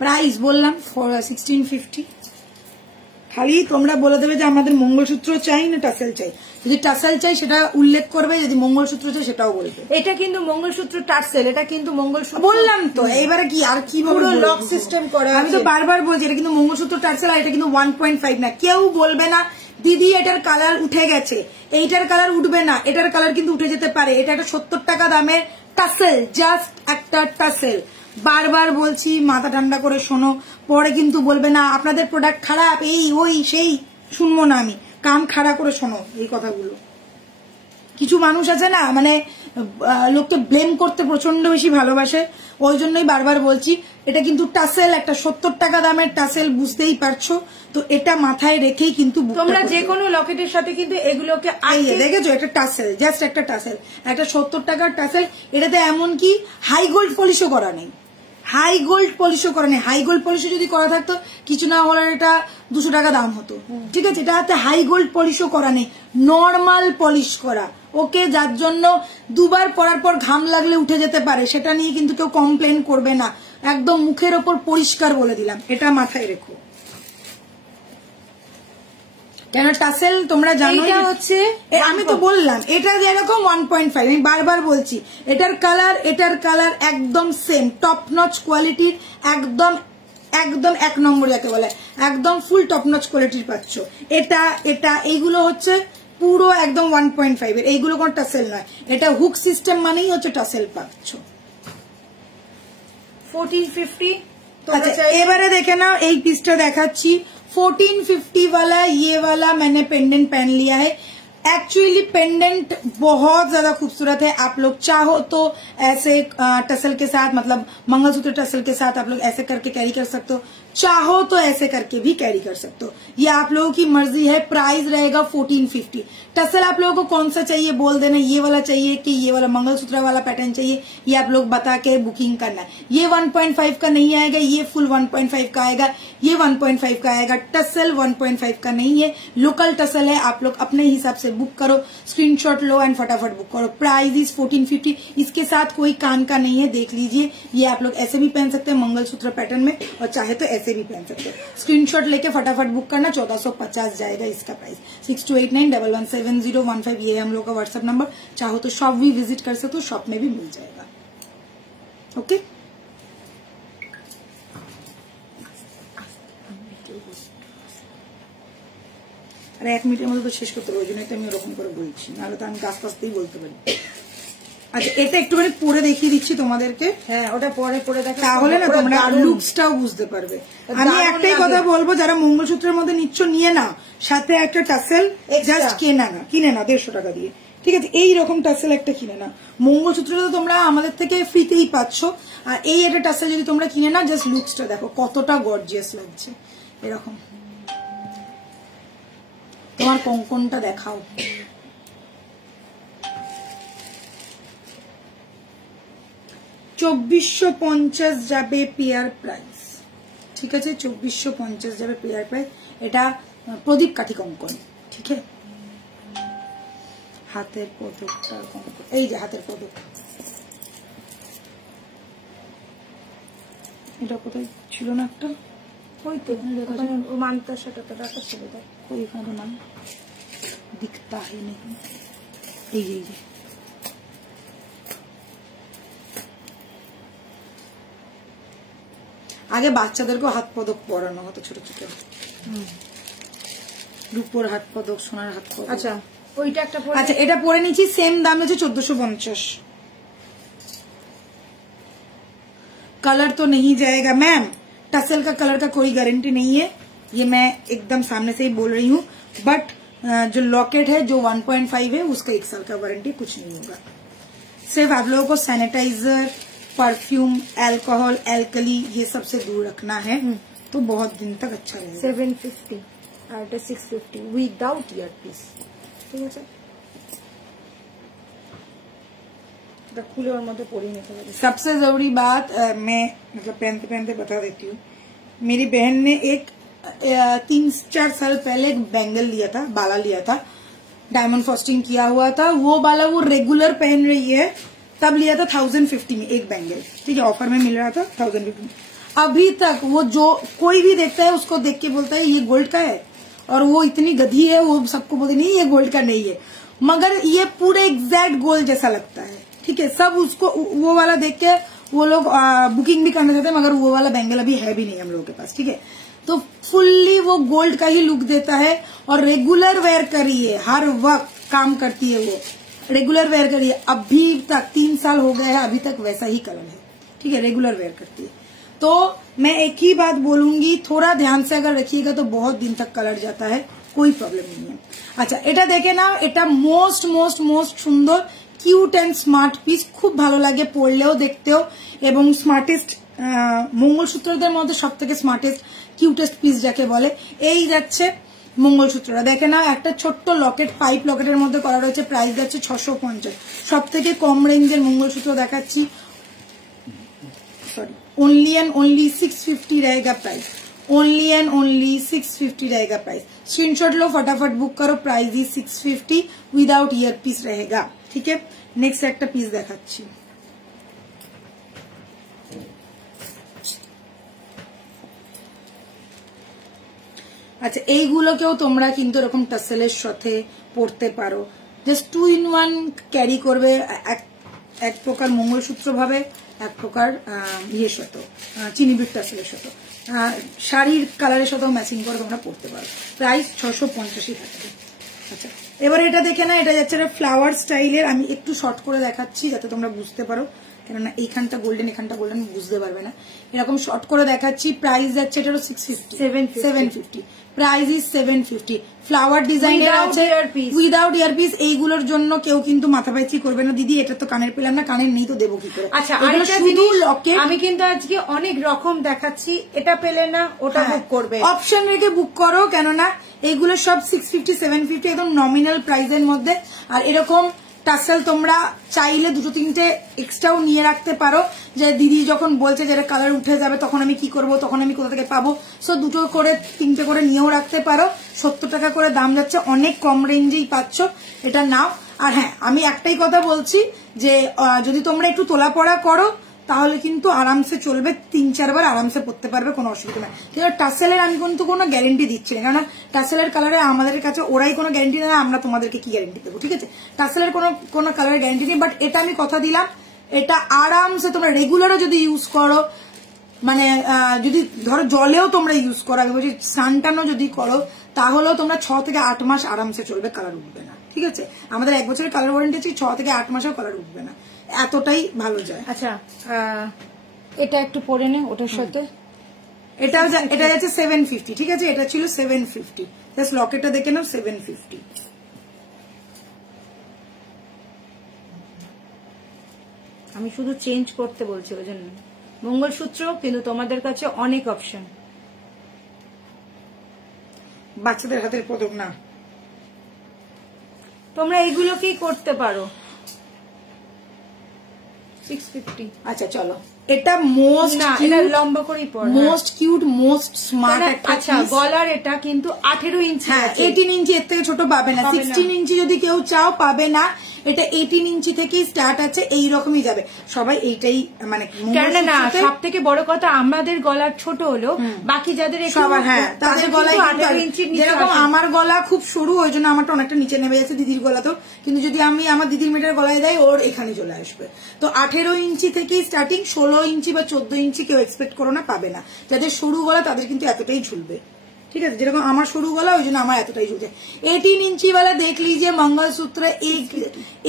প্রাইস বললাম 1650। খালি তোমরা বলে দেবে যে আমাদের মঙ্গলসূত্র চাই না টাসেল চাই। যদি টাসেল চাই সেটা উল্লেখ করবে, যদি মঙ্গলসূত্র চাই সেটাও বলবে। এটা কিন্তু মঙ্গলসূত্র টাসেল, এটা কিন্তু মঙ্গলসূত্র বললাম তো। এইবারে কি আর কি পুরো লক সিস্টেম করা। আমি তো বারবার বলছি এটা কিন্তু মঙ্গলসূত্র টাসেল, আর এটা কিন্তু 1.5 না। কেউ বলবে না দিদি এটার কালার উঠে গেছে, এইটার কালার উঠবে না, এটার কালার কিন্তু উঠে যেতে পারে। এটা একটা 70 টাকা দামের টাসেল, জাস্ট একটা টাসেল। বারবার বলছি, মাথা ঠান্ডা করে শোনো, পরে কিন্তু বলবে না আপনাদের প্রোডাক্ট খারাপ, এই ওই সেই। শুনবো না আমি, কান খাড়া করে শোনো এই কথাগুলো। কিছু মানুষ আছে না, মানে লোককে ব্লেম করতে প্রচন্ড বেশি ভালোবাসে, ওই জন্যই বারবার বলছি এটা কিন্তু টাসেল, একটা 70 টাকা দামের টাসেল, বুঝতেই পারছো। তো এটা মাথায় রেখেই কিন্তু তোমরা যে কোনো লকেটের সাথে কিন্তু এগুলোকে দেখেছো, একটা টাসেল, জাস্ট একটা টাসেল, একটা 70 টাকার টাসেল। এটাতে এমন কি হাই গোল্ড পলিশও করা নেই, হাই গোল্ড পলিশও করা নেই। হাই গোল্ড পলিশও যদি করা থাকতো কিছু না হলে এটা 200 টাকা দাম হতো, ঠিক আছে। এটা হাতে হাই গোল্ড পলিশও করা নেই, নর্মাল পলিশ করা, ওকে। যার জন্য দুবার পরার পর ঘাম লাগলে উঠে যেতে পারে, সেটা নিয়ে কিন্তু কেউ কমপ্লেন করবে না, একদম মুখের ওপর পরিষ্কার বলে দিলাম, এটা মাথায় রেখো। কেন টাসেল তোমরা জানো হচ্ছে, আমি তো বললাম এটা যেরকম 1.5, আমি বারবার বলছি এটার কালার একদম সেম, টপ নচ কোয়ালিটির, একদম একদম 1 নম্বর যাকে বলে, একদম ফুল টপ নচ কোয়ালিটির পাচ্ছ। এটা এইগুলো হচ্ছে পুরো একদম 1.5 এর, এইগুলো কোন টাসেল নয়, এটা হুক সিস্টেম মানেই হচ্ছে টাসেল পাচ্ছ। 1450। अच्छा एबारे देखे ना, एक पीसटा देखाচ্ছি 1450 वाला, ये वाला मैंने पेंडेंट पहन लिया है। एक्चुअली पेंडेंट बहुत ज्यादा खूबसूरत है, आप लोग चाहो तो ऐसे टसल के साथ, मतलब मंगलसूत्र टसल के साथ आप लोग ऐसे करके कैरी कर सकते हो, चाहो तो ऐसे करके भी कैरी कर सकते हो, ये आप लोगों की मर्जी है। प्राइस रहेगा 1450। टसल आप लोगों को कौन सा चाहिए बोल देना, ये वाला चाहिए कि ये वाला मंगलसूत्र वाला पैटर्न चाहिए, ये आप लोग बता के बुकिंग करना है। ये 1.5 का नहीं आएगा, ये फुल 1.5 का आएगा, ये 1.5 का आएगा। टसल 1.5 का नहीं है, लोकल टसल है, आप लोग अपने हिसाब से बुक करो, स्क्रीनशॉट लो एंड फटाफट बुक करो। Price is 1450। इसके साथ कोई कान का नहीं है, देख लीजिए। ये आप लोग ऐसे भी पहन सकते हैं मंगलसूत्र पैटर्न में, और चाहे तो ऐसे भी पहन सकते हैं। स्क्रीनशॉट लेके फटाफट बुक करना, 1450 जाएगा इसका प्राइस। 6289117015, ये है हम लोग का व्हाट्सएप नंबर। चाहो तो शॉप भी विजिट कर सकते हो, शॉप में भी मिल जाएगा। ओके, अरे 1 मिनटेर मধ্যে তো শেষ করতে হবে, ওই জন্যই তো আমি এরকম করে বলছি, নাহলে তো আমি আস্তে আস্তেই বলতে পারি। আচ্ছা এটা একটুখানি পরে দেখিয়ে দিচ্ছি তোমাদেরকে। হ্যাঁ, ওটা পরে দেখা, তাহলে না তোমরা লুকসটাও বুঝতে পারবে। আমি একটাই কথা বলবো, যারা মঙ্গলসূত্রের মধ্যে নিচ্ছ নিয়ে নাও, সাথে একটা টাসেল জাস্ট কিনে না 150 টাকা দিয়ে, ঠিক আছে। এই রকম টাসেল একটা কিনে না, মঙ্গলসূত্রটা তো তোমরা আমাদের থেকে ফ্রিতেই পাচ্ছ, আর এই একটা টাসেল যদি তোমরা কিনে না, জাস্ট লুকসটা দেখো কতটা গর্জিয়াস লাগছে। এরকম তোমার কঙ্কনটা দেখাও, 2450 যাবে পেয়ার প্রাইস, ঠিক আছে। 2450 যাবে পেয়ার প্রাইস। এটা প্রদীপ কাঠি কঙ্কন, ঠিক আছে। হাতের পদকটা কঙ্কন, এই যে হাতের পদক, এটা কোথায় ছিল না একটা, ওই তো মানতার সাথে তো রাখা ছিল, कोई खाना ना दिखता ही नहीं। ये আগে বাচ্চাদেরকে হাত পদক পরানো হতো, ছোট ছোট রূপোর হাত পদক, সোনার হাত পদক। আচ্ছা ওইটা একটা, আচ্ছা এটা পরে নিচ্ছি, সেম দাম হচ্ছে 1450। कलर तो नहीं जाएगा मैम, टसल का कलर का कोई गारंटी नहीं है, ये मैं एकदम सामने से ही बोल रही हूँ। बट जो लॉकेट है जो 1.5 है उसका 1 साल का वारंटी, कुछ नहीं होगा। सिर्फ आप लोगों को सैनिटाइजर, परफ्यूम, अल्कोहल, एल्कली ये सबसे दूर रखना है, तो बहुत दिन तक अच्छा रहेगा। 750 और 650 विदाउट ईयरपीस, ठीक है। खुले और मध्य पोड़ी निकल। सबसे जरूरी बात मैं मतलब पहनते पहनते बता देती हूँ, मेरी बहन ने एक 3-4 साल पहले एक बैंगल लिया था, बाला लिया था, डायमंड फ्रॉस्टिंग किया हुआ था, वो बाला वो रेगुलर पहन रही है, तब लिया था 1050 में एक बैंगल, ठीक है, ऑफर में मिल रहा था 1050 में। अभी तक वो जो कोई भी देखता है उसको देख के बोलता है ये गोल्ड का है, और वो इतनी गधी है, वो सबको बोलते नहीं ये गोल्ड का नहीं है, मगर ये पूरे एग्जैक्ट गोल्ड जैसा लगता है, ठीक है। सब उसको वो वाला देख के वो लोग बुकिंग भी करना चाहते हैं, मगर वो वाला बैंगल अभी है भी नहीं हम लोगों के पास, ठीक है। तो फुल्ली वो गोल्ड का ही लुक देता है, और रेगुलर वेयर करिए, हर वक्त काम करती है वो, रेगुलर वेयर करिए। अभी तक 3 साल हो गए हैं, अभी तक वैसा ही कलर है, ठीक है, रेगुलर वेयर करती है। तो मैं एक ही बात बोलूंगी, थोड़ा ध्यान से अगर रखिएगा तो बहुत दिन तक कलर जाता है, कोई प्रॉब्लम नहीं है। अच्छा এটা দেখে না, এটা মোস্ট মোস্ট মোস্ট সুন্দর, কিউট এন্ড স্মার্ট পিস, খুব ভালো লাগে পরলেও দেখতেও, এবং স্মার্টেস্ট মঙ্গলসূত্রদের মধ্যে সব থেকে স্মার্টেস্ট কিউটেস্ট পিস যাকে বলে, এই যাচ্ছে মঙ্গলসূত্রটা। দেখে না, একটা ছোট্ট লকেট, 5 লকেটের মধ্যে করা রয়েছে, প্রাইস যাচ্ছে 650। সব থেকে কম রেঞ্জের মঙ্গলসূত্র দেখাচ্ছি, सॉरी ओनली एंड ओनली 650 रहेगा प्राइस, ओनली एंड ओनली 650 रहेगा प्राइस। स्क्रीनशॉट लो, फटाफट बुक करो, प्राइस ही 650 विदाउट ईयर पीस रहेगा। ठीक है, नेक्स्ट एक पीस देखाচ্ছি। আচ্ছা, এইগুলোকেও তোমরা কিন্তু এরকম টাসেলের সাথে পরতে পারো, জাস্ট 2 in 1 ক্যারি করবে, এক প্রকার মঙ্গলসূত্র ভাবে, এক প্রকার ইয়ের সাথে চিনিবিট টাসেলের সাথে, শাড়ির কালারের সাথেও ম্যাচিং করে তোমরা পরতে পারো। প্রাইস 650 থাকবে। আচ্ছা, এবার এটা দেখে না, এটা যাচ্ছে ফ্লাওয়ার স্টাইলের। আমি একটু শর্ট করে দেখাচ্ছি যাতে তোমরা বুঝতে পারো, কেননা এইখানটা গোল্ডেন এখানটা গোল্ডেন বুঝতে পারবে না, এরকম শর্ট করে দেখাচ্ছি। প্রাইস যাচ্ছে এটারও 750, প্রাইস ইজ 750। ফ্লাওয়ার ডিজাইনের আছে উইদাউট ইয়ারপিস। এইগুলোর জন্য কেউ কিন্তু মাথাপাইচি করবে না, দিদি এটা তো কানের পেলাম না, কানের নেই তো দেবো কি করে। আচ্ছা, শুধু লকেট। আমি কিন্তু আজকে অনেক রকম দেখাচ্ছি, এটা পেলে না ওটা বুক করবে, অপশন রেখে বুক করো, কেননা এইগুলো সব 650 750 একদম নমিনাল প্রাইসের মধ্যে। আর এরকম টাসেল তোমরা চাইলে 2-3টে এক্সট্রাও নিয়ে রাখতে পারো, যে দিদি যখন বলছে যে কালার উঠে যাবে তখন আমি কি করব, তখন আমি কোথা থেকে পাবো। সো 2 করে 3টে করে নিয়েও রাখতে পারো। 70 টাকা করে দাম যাচ্ছে, অনেক কম রেঞ্জেই পাচ্ছ, এটা নাও। আর হ্যাঁ, আমি একটাই কথা বলছি যে যদি তোমরা একটু তোলা পড়া করো তাহলে কিন্তু আরামসে চলবে, 3-4 বার আরামসে পড়তে পারবে, কোনো অসুবিধা নেই। কিন্তু টাসেলের আমি কিন্তু কোনো গ্যারেন্টি দিচ্ছি না, কারণ টাসেলের কালারে আমাদের কাছে ওরাই কোনো গ্যারেন্টি নেয়, আমরা তোমাদেরকে কি গ্যারেন্টি দেবো। ঠিক আছে, টাসেলের কোনো কালারের গ্যারেন্টি নেই, বাট এটা আমি কথা দিলাম, এটা আরামসে তোমরা রেগুলারও যদি ইউজ করো, মানে যদি ধরো জলেও তোমরা ইউজ করো, আমি বলছি স্নানটানও যদি করো, তাহলেও তোমরা 6 থেকে 8 মাস আরামসে চলবে, কালার উঠবে না। ঠিক আছে, আমাদের 1 বছরের কালার ওয়ারেন্টি আছে, 6 থেকে 8 মাসেও কালার উঠবে না, এতটাই ভালো যায়। আচ্ছা, এটা একটু পরে নে ওটার সাথে। এটা যাচ্ছে 750। ঠিক আছে, এটা ছিল 750, জাস্ট লকেটটা দেখে নাও, 750। আমি শুধু চেঞ্জ করতে বলছি, ওই জন্য মঙ্গলসূত্র কিন্তু তোমাদের কাছে অনেক অপশন। বাচ্চাদের হাতের পদক না, তোমরা এইগুলোকেই করতে পারো। 650। আচ্ছা চলো, এটা মোস্ট লম্বা করেই পড়ো, মোস্ট কিউট মোস্ট স্মার্ট একটা। আচ্ছা, গলার এটা কিন্তু 18 ইঞ্চি। হ্যাঁ, 18 ইঞ্চি, এর থেকে ছোট পাবে না। 16 ইঞ্চি যদি কেউ চাও পাবে না, এটা 18 ইঞ্চি থেকেই স্টার্ট আছে, এইরকমই যাবে সবাই। এইটাই মানে কেন না, সব থেকে বড় কথা আমাদের গলা ছোট হলো, বাকি যাদের সবার, হ্যাঁ তাদের গলায় 18 ইঞ্চি, যেরকম আমার গলা খুব সরু, ওই জন্য আমারটা অনেকটা নিচে নেমে যাচ্ছে, দিদির গলা তো, কিন্তু যদি আমি আমার দিদির মেয়েটার গলায় দেয় ওর এখানে চলে আসবে। তো 18 ইঞ্চি থেকেই স্টার্টিং, 16 ইঞ্চি বা 14 ইঞ্চি কেউ এক্সপেক্ট করো না, পাবে না। যাদের সরু গলা তাদের কিন্তু এতটাই ঝুলবে। ठीक है, যেরকম আমার সরু গলা ওই জন্য আমার এতটাই ঝুলছে। 18 इंची वाला देख लीजिए मंगलसूत्र,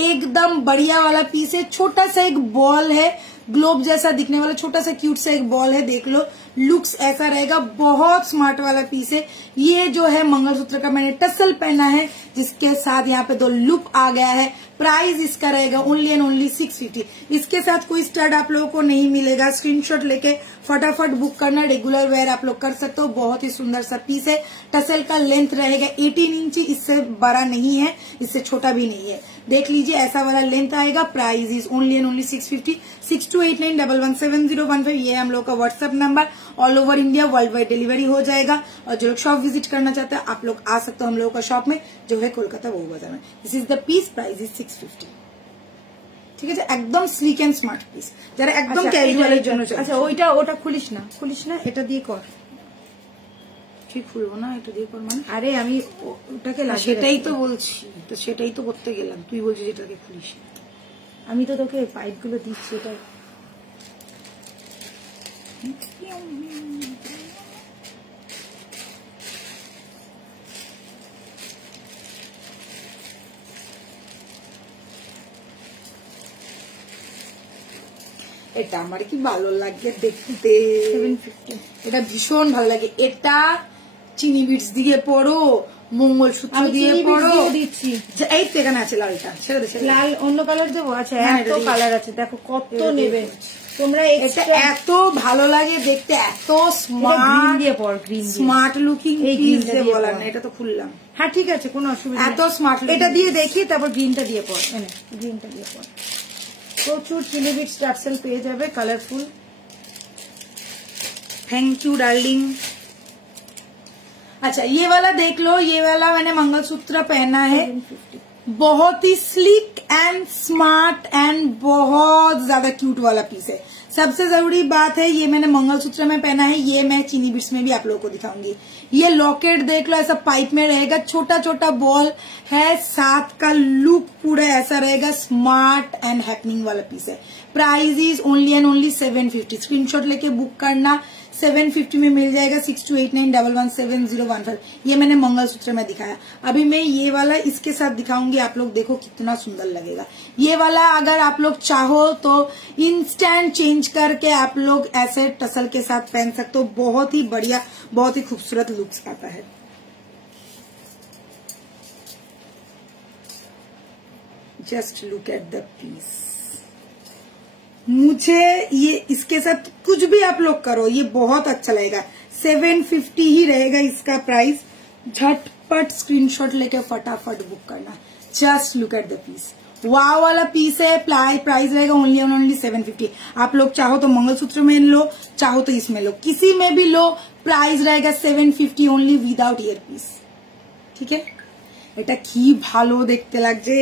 एकदम बढ़िया वाला पीस है, छोटा सा एक बॉल है, ग्लोब जैसा दिखने वाला छोटा सा क्यूट सा एक बॉल है, देख लो लुक्स ऐसा रहेगा, बहुत स्मार्ट वाला पीस है। ये जो है मंगलसूत्र का मैंने टसल पहना है, जिसके साथ यहाँ पे 2 लूप आ गया है। प्राइस इसका रहेगा ओनली एंड ओनली 650। इसके साथ कोई स्टड आप लोगों को नहीं मिलेगा, स्क्रीनशॉट लेके फटाफट बुक करना, रेगुलर वेयर आप लोग कर सकते हो। बहुत ही सुंदर सा पीस है। टसल का लेंथ रहेगा 18 इंची, इससे बड़ा नहीं है, इससे छोटा भी नहीं है, देख लीजिए ऐसा वाला लेंथ आएगा। Price is only and only 650। 6289117015 ये हम लोग का WhatsApp number. All over India world wide delivery हो जाएगा। और जो लोग शॉप विजिट करना चाहते हैं आप लोग आ सकते हो हम लोगों का शॉप में, जो है कोलकाता वो बाजार में। This is the piece, price is 650। ঠিক আছে, একদম স্লিক এন্ড স্মার্ট পিস, যারা একদম ক্যাজুয়ালের জন্য। আচ্ছা, ওটা খুলিস না, এটা দিয়ে কর। ঠিক খুলবো না, এটা দিয়ে কর মানে? আরে আমি ওটাকে সেটাই তো বলছি, তো সেটাই তো করতে গেলাম, তুই বলছিস এটাকে খুলিস। আমি তো তোকে পাইপ গুলো দিচ্ছি, এটা এটা আমার কি ভালো লাগে দেখতে, এটা ভীষণ ভালো লাগে। এটা চিনি বিটস দিয়ে পরো, মঙ্গলসূত্র আমি দিয়ে চিনি beads পরো। দিয়েও দিচ্ছি। এই তো এখানে আছে লালটা, ছেড়ে দে, ছেড়ে দে। লাল অন্য কালার দেবো? আচ্ছা, হ্যাঁ, এত এটা দিয়ে। কালার আছে, দেখো কত এটা দিয়ে নেবে তোমরা। এটা এক্সট্রা এত ভালো লাগে দেখতে, এত গ্রিন স্মার্ট দিয়ে পর, গ্রিন দিয়ে। স্মার্ট লুকিং এই পিস greenটা দিয়ে বলার পর। না, এটা তো খুললাম। হ্যাঁ ঠিক আছে, কোনো অসুবিধা এত নেই। smart এটা looking দিয়ে দেখি, তারপর গ্রিনটা দিয়ে পর। এনে গ্রিনটা দিয়ে পর। প্রচুর চিলি বিটস টার্সেল পেয়ে যাবে, কালারফুল। Thank you darling. अच्छा ये वाला देख लो, ये वाला मैंने मंगलसूत्र पहना है, 750। बहुत ही स्लिक एंड स्मार्ट एंड बहुत ज्यादा क्यूट वाला पीस है। सबसे जरूरी बात है, ये मैंने मंगलसूत्र में पहना है, ये मैं चीनी बिट्स में भी आप लोगों को दिखाऊंगी। ये लॉकेट देख लो, ऐसा पाइप में रहेगा, छोटा छोटा बॉल है, साथ का लुक पूरा ऐसा रहेगा, स्मार्ट एंड हैपनिंग वाला पीस है। Price is only and only 750। Screenshot लेके बुक करना, 750 में मिल जाएगा। 6289117015। ये मैंने मंगलसूत्र में दिखाया। अभी मैं ये वाला इसके साथ दिखाऊंगी, आप लोग देखो कितना सुंदर लगेगा। ये वाला अगर आप लोग चाहो तो इंस्टेंट चेंज करके आप लोग ऐसे टसल के साथ पहन सकते हो, बहुत ही बढ़िया, बहुत ही खूबसूरत लुक्स आता है। Just look at the piece. मुझे ये इसके साथ कुछ भी आप लोग करो, ये बहुत अच्छा लगेगा। 750 ही रहेगा इसका प्राइस। झटपट स्क्रीनशॉट लेके फटाफट बुक करना। Just look at the piece, wow वाला पीस है। प्राइस रहेगा ओनली एंड ओनली 750। आप लोग चाहो तो मंगलसूत्र में लो, चाहो तो इसमें लो, किसी में भी लो, प्राइस रहेगा 750 ओनली विदाउट ईयर पीस। ठीक है, এটা কি ভালো দেখতে লাগছে।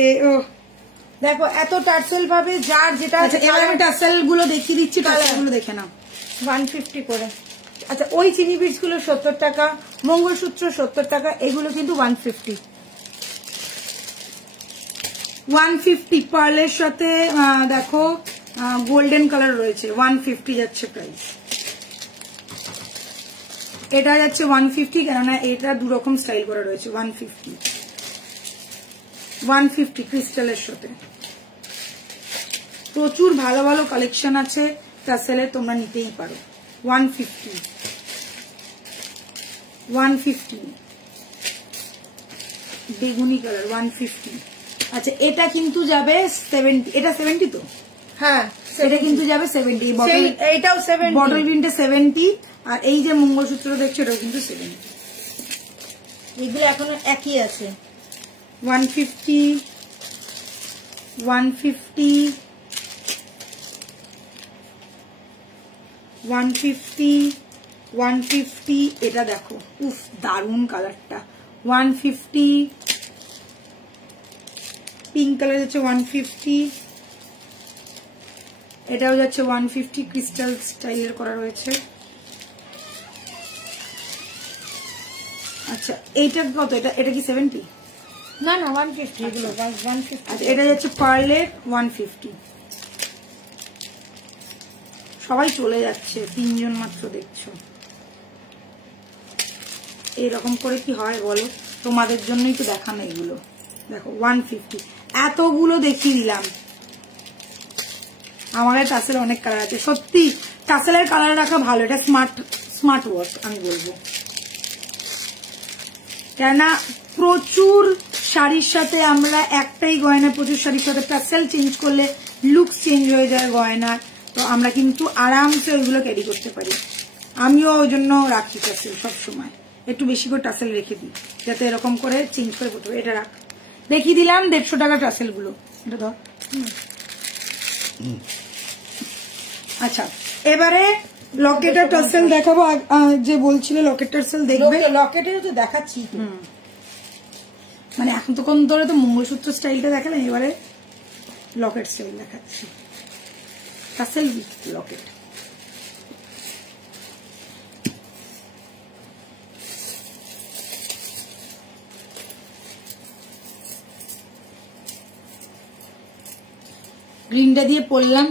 দেখো এত টার্সেল পাবে, যার যেটা। আচ্ছা এবার আমি টাসেল গুলো দেখিয়ে দিচ্ছি, টাসেল গুলো দেখে নাও। 150 করে। আচ্ছা ওই চিনি বিটস গুলো 70 টাকা, মঙ্গলসূত্র 70 টাকা, এগুলো কিন্তু 150। 150 পার্লের সাথে দেখো গোল্ডেন কালার রয়েছে, 150 যাচ্ছে প্রাইস। এটা যাচ্ছে 150, কেননা এটা দু রকম স্টাইল করা রয়েছে। 150 ক্রিস্টালের সাথে। প্রচুর ভালো ভালো কালেকশন আছে টাসেলের, তোমরা নিতেই পারো। 150 বেগুনি কালার 150। আচ্ছা এটা কিন্তু যাবে 70, এটা 70 তো। হ্যাঁ এটা কিন্তু যাবে 70। এইটাও 70, বটল প্রিন্টে 70, আর এই যে মঙ্গলসূত্র দেখছো এটাও কিন্তু 70। এগুলো এখনো একই আছে। 150 এটা দেখো, উফ দারুন কালারটা। 150 পিঙ্ক কালার যাচ্ছে 150, এটাও যাচ্ছে 150, ক্রিস্টাল স্টাইলের করা রয়েছে। আচ্ছা এইটা কত? এটা কি 70? না না 150, এগুলো 150। আচ্ছা এটা যাচ্ছে পার্লের 150। সবাই চলে যাচ্ছে, 3 জন মাত্র দেখছো। এইরকম করে কি হয় বলো, তোমাদের জন্যই তো দেখানো এগুলো। দেখো 150, এতগুলো দেখিয়ে দিলাম। আমাদের টাসেল অনেক কালার আছে, সত্যি টাসেলের কালার রাখা ভালো, এটা স্মার্ট ওয়ার্ক আমি বলবো। কেননা প্রচুর শাড়ির সাথে আমরা একটাই গয়না, প্রচুর শাড়ির সাথে টাসেল চেঞ্জ করলে লুক চেঞ্জ হয়ে যায় গয়না, তো আমরা কিন্তু আরামসে ওইগুলো ক্যারি করতে পারি। আমিও ওই জন্য রাখি টাসেল সবসময়, একটু বেশি করে টাসেল রেখে দিই, যাতে এরকম করে চেঞ্জ করে করতে পারি। এটা রাখ, দেখিয়ে দিলাম 150 টাকা টাসেল গুলো। এটা ধর। আচ্ছা এবারে লকেটের টাসেল দেখাবো। যে বলছিলে লকেট টাসেল দেখবে, লকেটের তো দেখাচ্ছি। মানে এখন তো কোন ধরে তো মঙ্গলসূত্র স্টাইলটা দেখালাম, এবারে লকেট স্টাইল দেখাচ্ছি। Tassel with locket. গ্রিনটা দিয়ে পরলাম।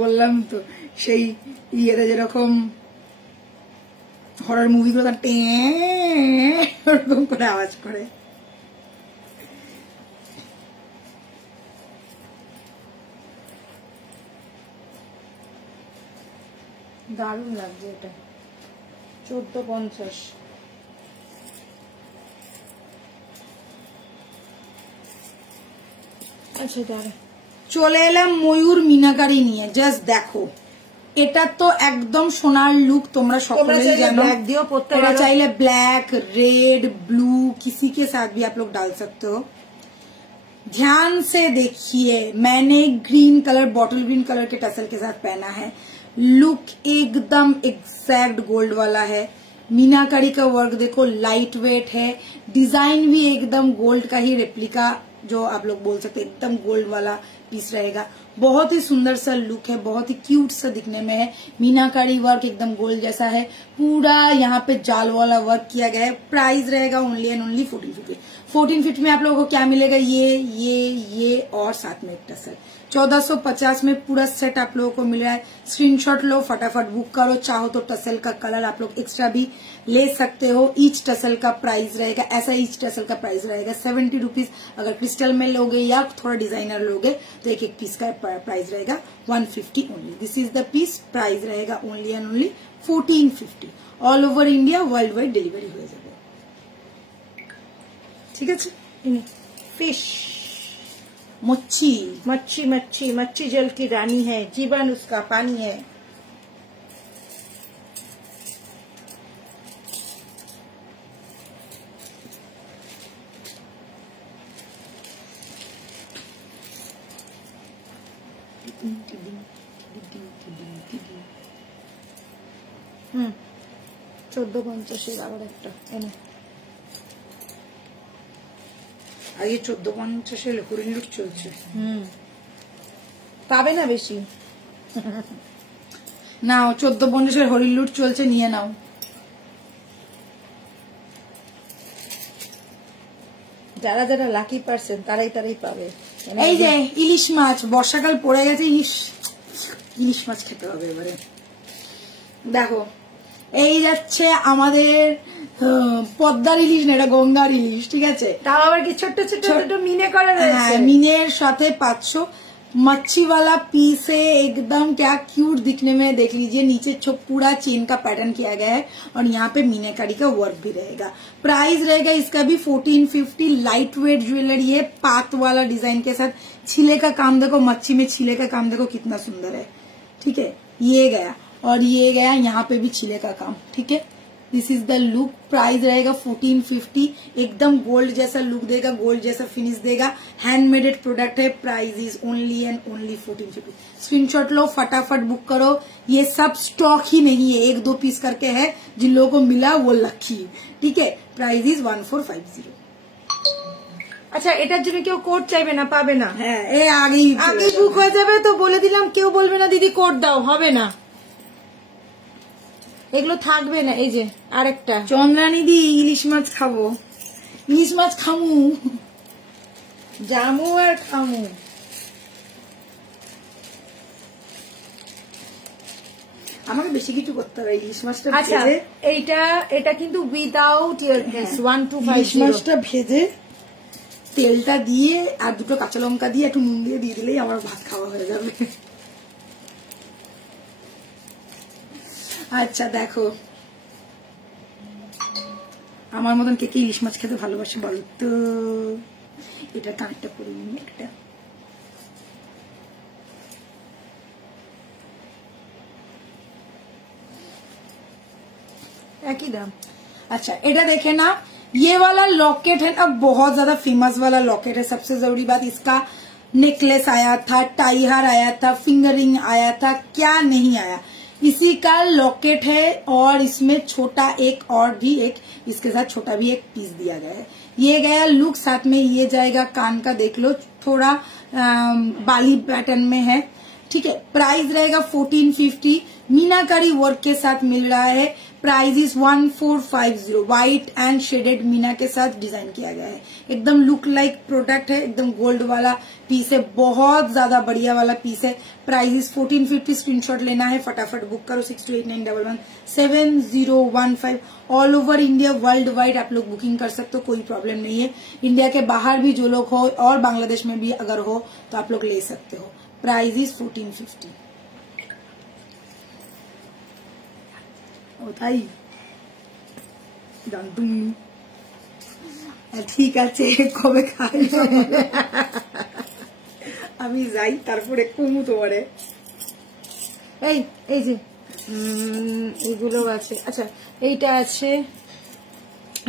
বললাম তো সেই ইয়েটা যেরকম হরর মুভিগুলো তার ওরকম করে আওয়াজ করে। দারুণ লাগছে এটা 1450। আচ্ছা দাঁড়া, চলে এলাম ময়ূর মিনাকারি নিয়ে। জাস্ট দেখো, এটা তো একদম সোনার লুক, তোমরা সকলেই জানো। ব্ল্যাক দিয়েও পড়তে তোমরা পারো, चाहे ब्लैक रेड ब्लू किसी के साथ भी आप लोग डाल सकते हो। ध्यान से देखिए, मैंने green colour, bottle green colour के टसल के साथ पहना है। लुक एकदम एग्जैक्ट गोल्ड वाला है। मीनाकारी का वर्क देखो, लाइट वेट है। डिजाइन भी एकदम गोल्ड का ही रेप्लिका, जो आप लोग बोल सकते हैं, एकदम गोल्ड वाला पीस रहेगा। बहुत ही सुंदर सा लुक है, बहुत ही क्यूट सा दिखने में है। मीनाकारी वर्क एकदम गोल्ड जैसा है, पूरा यहाँ पे जाल वाला वर्क किया गया है। प्राइस रहेगा ओनली एंड ओनली 1450। 1450 में आप लोगों को क्या मिलेगा, ये और साथ में एक टसल। 1450 में पूरा सेट आप लोगों को मिल रहा है। स्क्रीनशॉट लो, फटाफट बुक करो। चाहो तो टसल का कलर आप लोग एक्स्ट्रा भी ले सकते हो। ईच टसल का प्राइस रहेगा, ऐसा ईच टसल का प्राइस रहेगा 70 रुपीज। अगर क्रिस्टल में लोगे या थोड़ा डिजाइनर लोगे तो एक एक पीस का प्राइस रहेगा 150 only. This is the piece, price रहेगा only and only 1450। All over India world wide delivery हो जाएगा। ठीक है। फिश, मच्छी मच्छी मच्छी मच्छी जल की रानी है, जीवन उसका पानी है। হুম 1450 আবার একটা এনে। আর ये 1450 হরিণ লুট চলছে। পাবে না বেশি। নাও 1450 হরিণ লুট চলছে, নিয়ে নাও। যারা যারা লাকি পার্সন তারাই পাবে। এই যে ইলিশ মাছ, বর্ষাকাল পড়ে গেছে, ইলিশ মাছ খেতে হবে এবারে। দেখো, এই যাচ্ছে আমাদের পদ্মার ইলিশ না, এটা গঙ্গার ইলিশ। ঠিক আছে, তাও আবার কি ছোট ছোট ছোট মিনে করা রয়েছে। মিনের সাথে 500 मच्छी वाला पीस है, एकदम क्या क्यूट दिखने में। देख लीजिए, नीचे पूरा चेन का पैटर्न किया गया है और यहाँ पे मीनाकारी का वर्क भी रहेगा। प्राइस रहेगा इसका भी 1450। लाइट वेट ज्वेलरी है, पात वाला डिजाइन के साथ। छिले का काम देखो, मच्छी में छिले का काम देखो कितना सुंदर है। ठीक है, ये गया और ये गया, यहाँ पे भी छिले का काम। ठीक है, this is the look. Price रहेगा 1450। एकदम गोल्ड जैसा लुक देगा, गोल्ड जैसा फिनिश देगा। हैंडमेडेड प्रोडक्ट है। Price is only and only 1450। Screenshot लो, फटाफट बुक करो। ये सब स्टॉक ही नहीं है, 1-2 पीस करके है। जिन लोगों को मिला वो लकी। ठीक है, प्राइस इज 1450। আচ্ছা, এটার জন্য কেউ কোড চাইবে না, পাবে না। হ্যাঁ, আগেই বুক হয়ে যাবে তো বলে দিলাম। কেউ বলবে না দিদি কোড দাও, হবে না, এগুলো থাকবে না। এই যে আরেকটা চন্দ্রানী দি, ইলিশ মাছ খাবো, ইলিশ মাছ খামু, জামু আর খামু। আমাকে বেশি কিছু করতে হবে। ইলিশ মাছটা আচ্ছা, এটা কিন্তু উইদাউট ইয়ারনেস 1250। ইলিশ মাছটা ভেজে তেলটা দিয়ে আর 2টো কাঁচা লঙ্কা দিয়ে একটু নুন দিয়ে দিলেই আমার ভাত খাওয়া হয়ে যাবে। আচ্ছা দেখো, আমার মতন কে কে ইলিশ মাছ খেতে ভালোবাসে বলো তো। এটা কানেরটা করে নিই একটা। একই দাম। अच्छा, एटा देखे ना, ये वाला लॉकेट है ना, बहुत ज्यादा फेमस वाला लॉकेट है। सबसे जरूरी बात, इसका नेकलेस आया था, टाई हार आया था, फिंगर रिंग आया था, क्या नहीं आया। इसी का लॉकेट है और इसमें छोटा एक और भी एक इसके साथ छोटा भी एक पीस दिया गया है। ये गया लुक, साथ में ये जाएगा कान का, देख लो थोड़ा बाली पैटर्न में है। ठीक है, प्राइस रहेगा 1450। मीनाकारी वर्क के साथ मिल रहा है। Price is 1450। White and shaded Meena के साथ डिजाइन किया गया है। एकदम लुक लाइक प्रोडक्ट है, एकदम गोल्ड वाला पीस है, बहुत ज्यादा बढ़िया वाला पीस है। Price is 1450। स्क्रीनशॉट लेना है, फटाफट बुक करो 6289117015। All over India world wide आप लोग बुकिंग कर सकते हो, कोई प्रॉब्लम नहीं है। इंडिया के बाहर भी जो लोग हो और बांग्लादेश में भी अगर हो तो आप लोग ले सकते हो। Price is 1450। ও তাই জানতুম। ঠিক আছে, কবে খাই আমি যাই, তারপরে কমু তোমারে। এই এই যে এগুলো আছে। আচ্ছা এইটা আছে,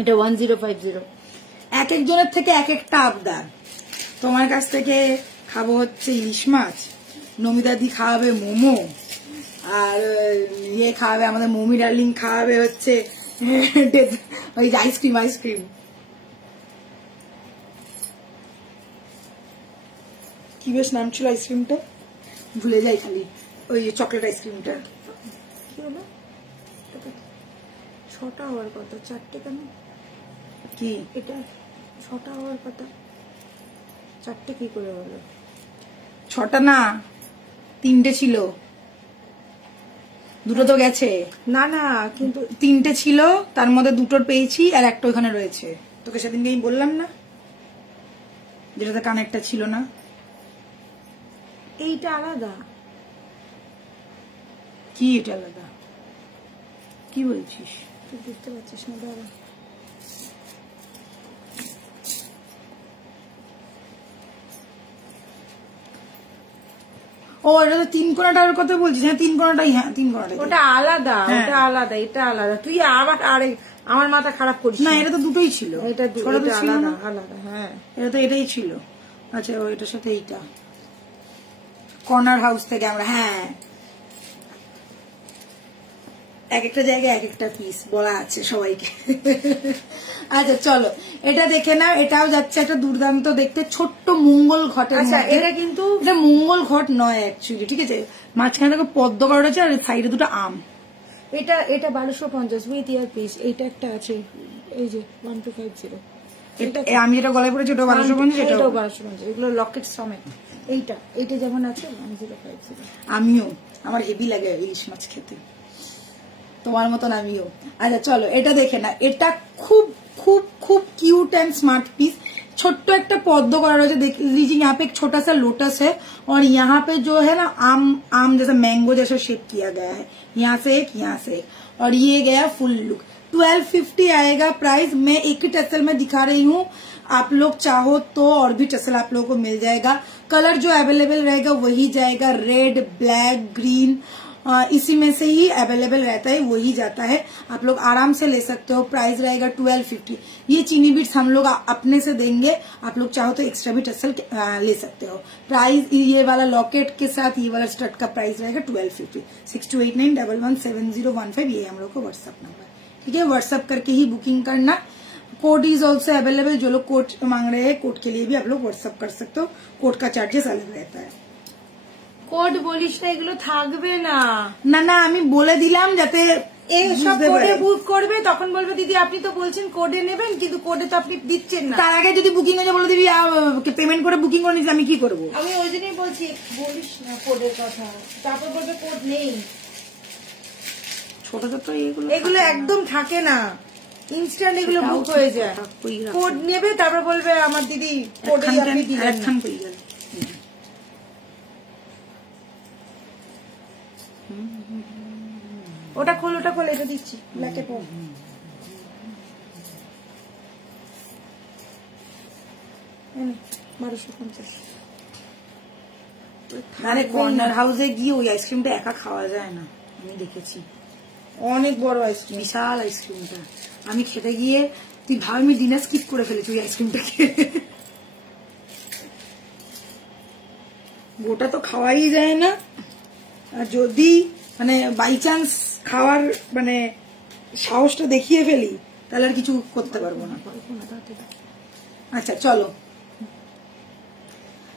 এটা 1050। এক একজনের থেকে এক একটা আবদার। তোমার কাছ থেকে খাবো হচ্ছে ইলিশ মাছ, নমিতাদি খাওয়াবে মোমো, আর ইয়ে খাওয়াবে আমাদের মমি ডার্লিং খাওয়াবে হচ্ছে ওই যে আইসক্রিম। আইসক্রিম কি বেশ নাম ছিল আইসক্রিমটা, ভুলে যাই খালি, ওই চকলেট আইসক্রিমটা কি হলো? 6টা হওয়ার কথা, 4টে কেন? কি এটা 6টা হওয়ার কথা, 4টে কি করে হলো? 6টা না, 3টে ছিল, 2টো তো গেছে। না না, কিন্তু 3টে ছিল, তার মধ্যে 2টোর পেয়েছি আর একটা ওখানে রয়েছে। তোকে সেদিনকে আমি বললাম না, যেটাতে কানেক্টটা ছিল না। এইটা আলাদা। কি এটা আলাদা? কি বলছিস? তুই বুঝতে পারছিস না? দাঁড়া, ও এটা তো 3 কোণাটার কথা বলছিস? হ্যাঁ 3 কোণাটাই, হ্যাঁ 3 কোণাটাই। ওটা আলাদা, হ্যাঁ। ওটা আলাদা, এটা আলাদা। তুই আবার আরে আমার মাথা খারাপ করিস না, এটা তো দুটোই ছিল। এটা ছোট তো ছিল আলাদা না, আলাদা। হ্যাঁ এটা তো এটাই ছিল। আচ্ছা এটার সাথে এইটা কর্নার হাউস থেকে আমরা, হ্যাঁ এক একটা জায়গায় এক একটা পিস বলা আছে সবাইকে। আচ্ছা চলো এটা দেখে নাও, এটাও যাচ্ছে একটা দুর্দান্ত দেখতে ছোট্ট মঙ্গল ঘটের। আচ্ছা মধ্যে। এটা কিন্তু এটা মঙ্গল ঘট নয় অ্যাকচুয়ালি, ঠিক আছে? মাঝখানে দেখো পদ্ম করা আছে আর সাইডে 2টো আম। এটা 1250 উইথ ইয়ার পিস। এইটা একটা আছে, এই যে 1250। আমি যেটা গলায় পড়েছি ওটা 1250, এটাও এটাও 1250। এগুলো লকেট সমেত। এইটা যেমন আছে 1050। আমিও, আমার হেভি লাগে ইলিশ মাছ খেতে, তোমার মতন আমিও। আচ্ছা চলো এটা দেখে না, এটা খুব খুব খুব কিউট एंड स्मार्ट पीस। छोट्टो एक पौध करा रहा है, देख लीजिए यहाँ पे एक छोटा सा लोटस है और यहाँ पे जो है ना आम जैसा मैंगो जैसा शेप किया गया है, यहाँ से एक यहाँ से एक, और ये गया फुल लुक। 1250 आएगा प्राइस। मैं एक ही टसल में दिखा रही हूँ, आप लोग चाहो तो और भी टसल आप लोगों को मिल जाएगा। कलर जो अवेलेबल रहेगा वही जाएगा, रेड ब्लैक ग्रीन इसी में से ही अवेलेबल रहता है, वही जाता है। आप लोग आराम से ले सकते हो। प्राइस रहेगा 1250। ये चीनी बीट्स हम लोग अपने से देंगे, आप लोग चाहो तो एक्स्ट्रा भी टसल ले सकते हो। प्राइस ये वाला लॉकेट के साथ ये वाला स्टड का प्राइस रहेगा 1250। 6289117015 ये हम लोग को व्हाट्सएप नंबर, ठीक है? व्हाट्सएप करके ही बुकिंग करना। Code is also available. जो लोग कोड मांग रहे हैं, कोड के लिए भी आप लोग व्हाट्सएप कर सकते हो। कोड का चार्जेस अलग रहता है। কোড বলিস না, এগুলো থাকবে না। না না আমি বলে দিলাম যাতে সব কোডে বুক করবে, তখন বলবে দিদি আপনি তো বলছেন কোডে নেবেন, কিন্তু কোডে তো আপনি দিচ্ছেন না। তার আগে যদি বুকিং হয়ে বলে দিবি পেমেন্ট করে বুকিং করে নিস, আমি কি করব? আমি ওই জন্যই বলছি বলিস না কোডের কথা, তারপর বলবে কোড নেই। ছোট ছোট এগুলো একদম থাকে না, ইনস্ট্যান্ট এগুলো বুক হয়ে যায়। কোড নেবে তারপর বলবে আমার দিদি কোডে আপনি দিলেন না। ওটা খোল, ওটা খোল, এটা দিচ্ছি ব্ল্যাকে পর। মানে কর্নার হাউসে গিয়ে ওই আইসক্রিমটা একা খাওয়া যায় না, আমি দেখেছি। অনেক বড় আইসক্রিম, বিশাল আইসক্রিমটা। আমি খেতে গিয়ে তুই ভাব আমি ডিনার স্কিপ করে ফেলেছি ওই আইসক্রিমটা খেয়ে। গোটা তো খাওয়াই যায় না, আর যদি মানে বাই চান্স খাওয়ার মানে সাহসটা দেখিয়ে ফেলি তাহলে আর কিছু করতে পারবো না। আচ্ছা চলো,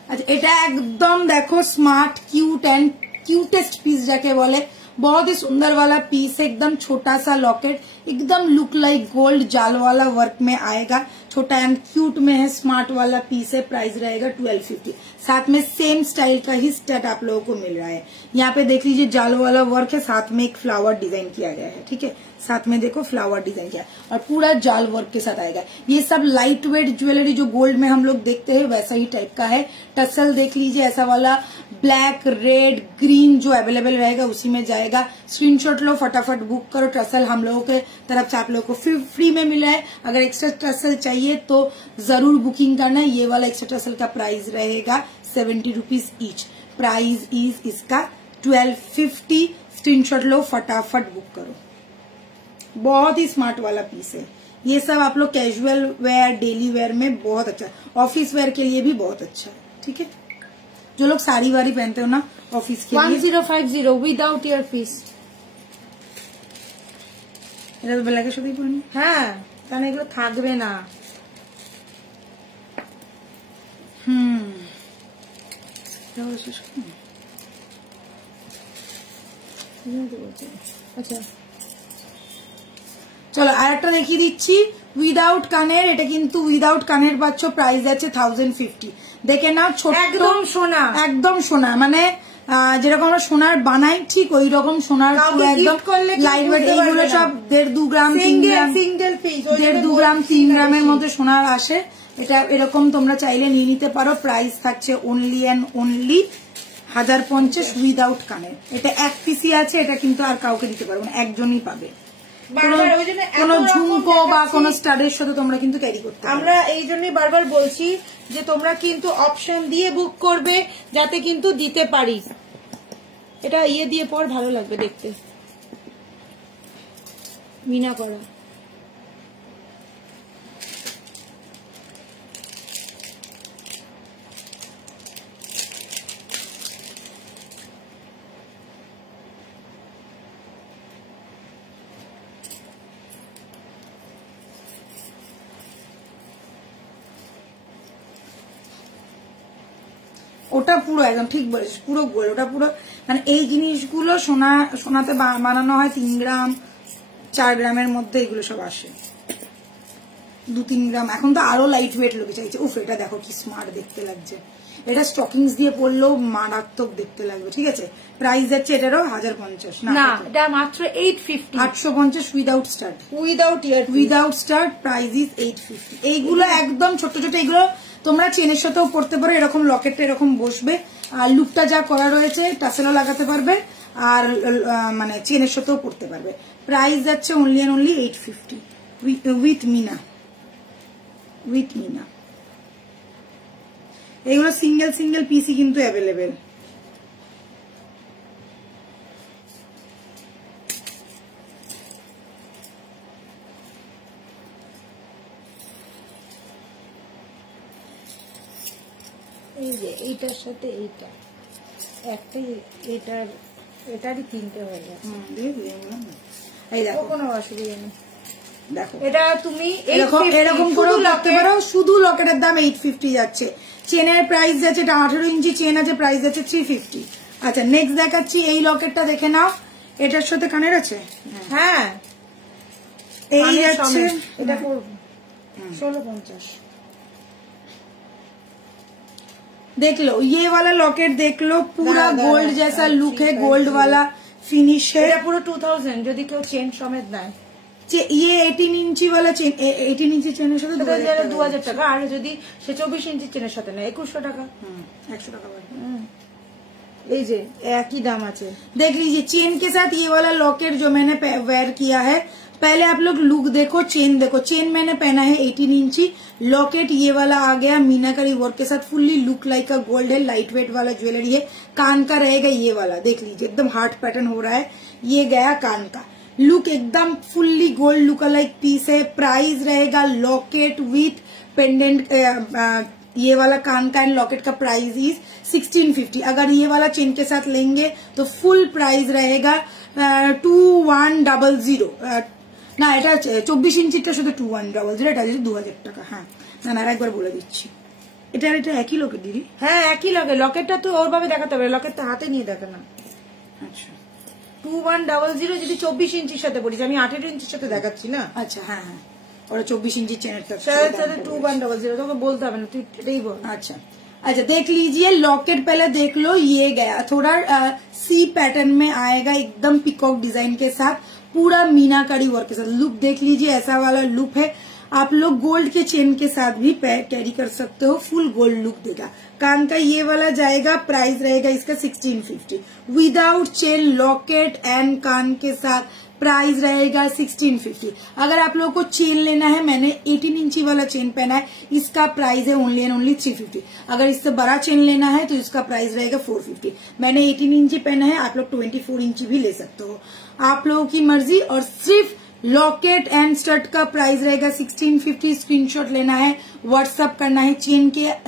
अच्छा এটা একদম দেখো smart cute and cutest piece जाके बोले, बहुत ही सुंदर वाला पीस है, एकदम छोटा सा लॉकेट। एकदम लुक लाइक गोल्ड, जाल वाला वर्क में आएगा, छोटा एंड क्यूट में है, स्मार्ट वाला पीस है, प्राइस रहेगा 1250। साथ में सेम स्टाइल का ही स्टेट आप लोगों को मिल रहा है। यहाँ पे देख लीजिए जाल वाला वर्क है, साथ में एक फ्लावर डिजाइन किया गया है, ठीक है, साथ में देखो फ्लावर डिजाइन किया और पूरा जाल वर्क के साथ आएगा। ये सब लाइट वेट ज्वेलरी जो गोल्ड में हम लोग देखते हैं वैसा ही टाइप का है। टसल देख लीजिए ऐसा वाला ब्लैक, रेड, ग्रीन जो अवेलेबल रहेगा उसी में जाएगा। स्क्रीनशॉट लो, फटाफट बुक करो। टसल हम लोगों के तरफ से आप लोगों को फ्री में मिला है। अगर एक्स्ट्रा टसल चाहिए तो जरूर बुकिंग करना है। ये वाला एक्स्ट्रा टसल का प्राइस रहेगा 70 रुपीज ईच। प्राइस इज इसका 1250। स्क्रीनशॉट लो, फटाफट बुक करो। बहुत ही स्मार्ट वाला पीस है। ये सब आप लोग कैजुअल वेयर, डेली वेयर में बहुत अच्छा, ऑफिस वेयर के लिए भी बहुत अच्छा है, ठीक है। जो लोग साड़ी वाड़ी पहनते हो ना ऑफिस के लिए। 1050 विदाउट ईयर पीस। এটা তো ব্ল্যাকের সাথেই পরিনি। হ্যাঁ, কারণ এগুলো থাকবে না। আচ্ছা চলো আর একটা দেখিয়ে দিচ্ছি উইদাউট কানের। এটা কিন্তু উইদাউট কানের পাচ্ছ, প্রাইস আছে 1050। দেখে নাও, ছোট একদম সোনা, একদম সোনা, মানে যেরকম আমরা সোনার বানাই ঠিক ওই রকম সোনার, একদম লাইট ওয়েট। এইগুলো সব 1.5-2 গ্রাম, 3 গ্রাম, সিঙ্গেল পিস 1.5-2 গ্রাম 3 গ্রামের মধ্যে সোনার আসে। এটা এরকম তোমরা চাইলে নিয়ে নিতে পারো। প্রাইস থাকছে অনলি অ্যান্ড অনলি 1050 উইদাউট কানের। এটা এক পিসি আছে, এটা কিন্তু আর কাউকে দিতে পারবো না, একজনই পাবে। কোন ঝুমকো বা কোন স্টাডের সাথে তোমরা কিন্তু ক্যারি করতে পারো। আমরা এই জন্যই বারবার বলছি যে তোমরা কিন্তু অপশন দিয়ে বুক করবে যাতে কিন্তু দিতে পারি। এটা ইয়ে দিয়ে পর ভালো লাগবে দেখতে, মিনা করা। ওটা পুরো একদম ঠিক বলেছিস, পুরো গোল্ড। ওটা পুরো মানে এই জিনিসগুলো সোনাতে বানানো হয় 3 গ্রাম 4 গ্রামের মধ্যে, এগুলো সব আসে 2-3 গ্রাম। এখন তো আরো লাইট ওয়েট লোকে চাইছে। উফ, এটা দেখো কি স্মার্ট দেখতে লাগছে। এটা স্টকিংস দিয়ে পরলেও মারাত্মক দেখতে লাগবে, ঠিক আছে। প্রাইস যাচ্ছে এটারও 1050 না, এটা মাত্র 850। 850 without start, without start. Price is 850। এইগুলো একদম ছোট ছোট, এগুলো তোমরা চেনের সাথেও পড়তে পারো। এরকম লকেটটা এরকম বসবে, আর লুকটা যা করা রয়েছে টাসেলও লাগাতে পারবে, আর মানে চেনের সাথেও পড়তে পারবে। প্রাইস যাচ্ছে অনলি অ্যান্ড অনলি 850 উইথ মিনা, উইথ মিনা। এগুলো সিঙ্গেল সিঙ্গেল পিসি কিন্তু অ্যাভেলেবেল। এই যে এইটার সাথে এইটা একটাই, এটারই 3টে হয়ে যায়। এই দেখো, কোনো অসুবিধা নেই। দেখো এটা তুমি এরকম করে করতে পারো। শুধু লকেটের দাম 850 যাচ্ছে। চেনের প্রাইস যাচ্ছে, এটা 18 ইঞ্চি চেন আছে, প্রাইস যাচ্ছে 350। আচ্ছা, নেক্সট দেখাচ্ছি এই লকেটটা, দেখে নাও। এটার সাথে কানের আছে, হ্যাঁ এই যাচ্ছে, এটা 1650। देख लो ये वाला लॉकेट, देख लो पूरा गोल्ड जैसा लुक है, गोल्ड वाला फिनिश है। पूरा 2000 যদি কেউ চেন সমেত নেয়। ये 18 इंची वाला चेन, 18 इंची चेনের সাথে 2000 টাকা, আর যদি সে 24 ইঞ্চি চেনের সাথে নেয় 2100 টাকা। 100 টাকা বাড়বে। এই যে একই দাম আছে। देख लीजिए चेन के साथ ये वाला लॉकेट जो मैंने वेयर किया है। पहले आप लोग लुक देखो, चेन देखो। चेन मैंने पहना है 18 इंची, लॉकेट ये वाला आ गया मीनाकारी वर्क के साथ, फुल्ली लुक लाइक का गोल्ड है, लाइट वेट वाला ज्वेलरी है। कान का रहेगा ये वाला, देख लीजिए एकदम हार्ट पैटर्न हो रहा है। ये गया कान का लुक, एकदम fully gold look like piece है। प्राइस रहेगा लॉकेट विथ पेंडेंट, ये वाला कान का एंड लॉकेट का प्राइस इज 1650। अगर ये वाला चेन के साथ लेंगे तो फुल प्राइस रहेगा 2100। না, এটা 24 ইঞ্চিটা শুধু 2100, এটা 2000 টাকা। হ্যাঁ, না আরেকবার বলে দিচ্ছি, এটা একই লকেট দিদি। হ্যাঁ একই লকেট। লকেটটা তো ওর ভাবে দেখাতে হবে, লকেটটা হাতে নিয়ে দেখে না। আচ্ছা, 2100 যদি 24 ইঞ্চির সাথে পড়িস, আমি 18 ইঞ্চির সাথে দেখাচ্ছি না। আচ্ছা হ্যাঁ হ্যাঁ, ওরা 24 इंची चैनल का তাহলে 2100 তোকে বলতে হবে না, তুই এটাই বল। अच्छा अच्छा, देख लीजिए लॉकेट पहले देख लो, ये गया थोड़ा सी पैटर्न में आएगा, एकदम पिकॉक डिजाइन के साथ, पूरा मीनाकारी वर्क के साथ। लुक देख लीजिए, ऐसा वाला लुक है। आप लोग गोल्ड के चेन के साथ भी कैरी कर सकते हो, फुल गोल्ड लुक देगा। कान का ये वाला जाएगा, प्राइस रहेगा इसका 1650 विदाउट चेन, लॉकेट एंड कान के साथ प्राइस रहेगा 1650। अगर आप लोगों को चेन लेना है, मैंने 18 इंची वाला चेन पहना है, इसका प्राइस है ओनली एंड ओनली 350। अगर इससे बड़ा चेन लेना है तो इसका प्राइस रहेगा 450। मैंने 18 इंची पहना है, आप लोग 24 इंची भी ले सकते हो, आप लोगों की मर्जी। और सिर्फ लॉकेट एंड स्टड का प्राइस रहेगा 1650। स्क्रीनशॉट लेना है, व्हाट्सएप करना है,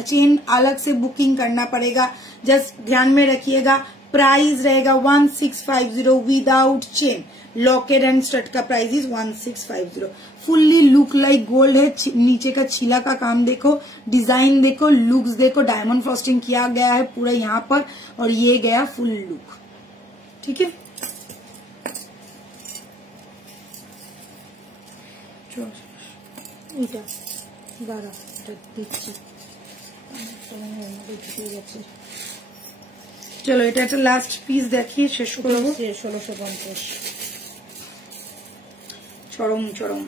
चेन अलग से बुकिंग करना पड़ेगा, जस्ट ध्यान में रखिएगा। प्राइस रहेगा 1650 without chain, locket and stud का price is 1650। Fully look like gold है, नीचे का छीला का काम देखो, डिजाइन देखो, लुक्स देखो, डायमंड फ्रॉस्टिंग किया गया है पूरा यहाँ पर, और ये गया फुल लुक। ठीक है, এটা দাঁড়া, এটা দিচ্ছি। চলো এটা একটা লাস্ট পিস দেখিয়ে শেষ করবো। 1650 চরম চরম।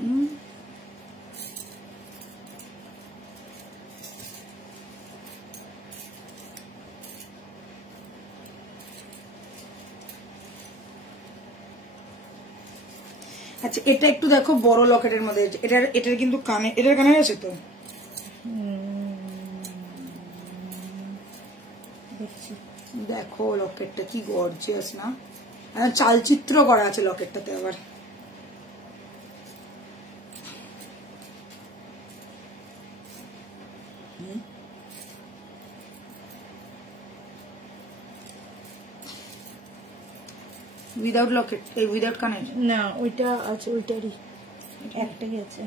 আচ্ছা এটা একটু দেখো, বড় লকেটের মধ্যে, এটার কিন্তু কানে, এটার কানে আছে তো, দেখো লকেটটা কি গর্জিয়াস না, চালচিত্র করা আছে লকেটটাতে আবার। উইদাউট লকেট, এই উইদাউট কানে না, ওইটা আছে, ওইটারই একটাই আছে।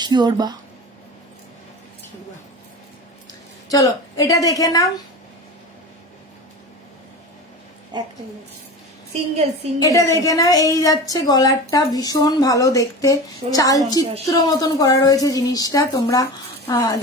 শিওর বা? চলো এটা দেখে নাও, একটাই আছে, সিঙ্গেল সিঙ্গেল। এটা দেখে নাও, এই যাচ্ছে গলারটা, ভীষণ ভালো দেখতে, চালচিত্র মতন করা রয়েছে জিনিসটা। তোমরা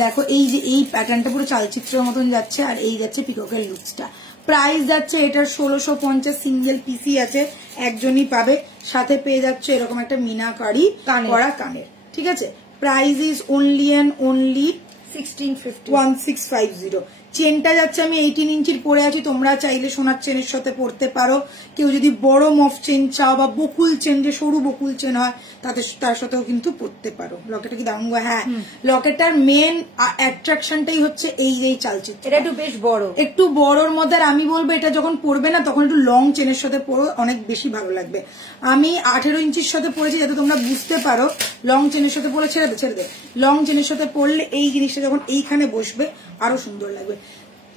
দেখো, এই যে এই প্যাটার্নটা পুরো চালচিত্রের মতন যাচ্ছে, আর এই যাচ্ছে পিককের লুকসটা। প্রাইস যাচ্ছে এটার 1650, সিঙ্গেল পিসি আছে, একজনই পাবে, সাথে পেয়ে যাচ্ছে এরকম একটা মিনাকারি করা কানের। ঠিক আছে, price is only and only 1650। চেনটা যাচ্ছে, আমি 18 ইঞ্চির পরে আছি, তোমরা চাইলে সোনার চেনের সাথে পড়তে পারো। কেউ যদি বড় মফ চেন চাও বা বকুল চেন, যে সরু বকুল চেন হয়, তার সাথেও কিন্তু পড়তে পারো। লকেটটা কি দারুণ, হ্যাঁ লকেটটার মেন অ্যাট্রাকশনটাই হচ্ছে এই চালচিত্র। এটা একটু বেশ বড়, একটু বড়র মধ্যে, আর আমি বলবো এটা যখন পড়বে না তখন একটু লং চেনের সাথে পড়ো, অনেক বেশি ভালো লাগবে। আমি 18 ইঞ্চির সাথে পড়েছি, যাতে তোমরা বুঝতে পারো। লং চেনের সাথে পড়লে ছেড়ে দে, লং চেনের সাথে পড়লে এই জিনিসটা যখন এইখানে বসবে আরো সুন্দর লাগবে।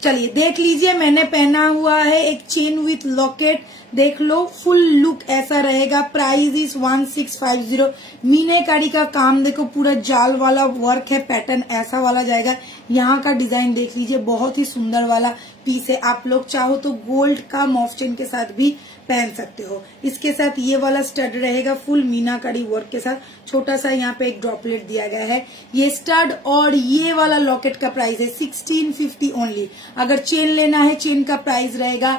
चलिए देख लीजिए, मैंने पहना हुआ है एक चेन विथ लॉकेट, देख लो फुल लुक ऐसा रहेगा। Price is 1650। मीनाकारी का काम देखो, पूरा जाल वाला वर्क है, पैटर्न ऐसा वाला जाएगा। यहाँ का डिजाइन देख लीजिए, बहुत ही सुंदर वाला पीस है। आप लोग चाहो तो गोल्ड का मॉफ चेन के साथ भी पहन सकते हो। इसके साथ ये वाला स्टड रहेगा, फुल मीनाकारी वर्क के साथ। छोटा सा यहाँ पे एक ड्रॉपलेट दिया गया है। ये स्टड और ये वाला लॉकेट का प्राइस है 1650 ओनली। अगर चेन लेना है, चेन का प्राइस रहेगा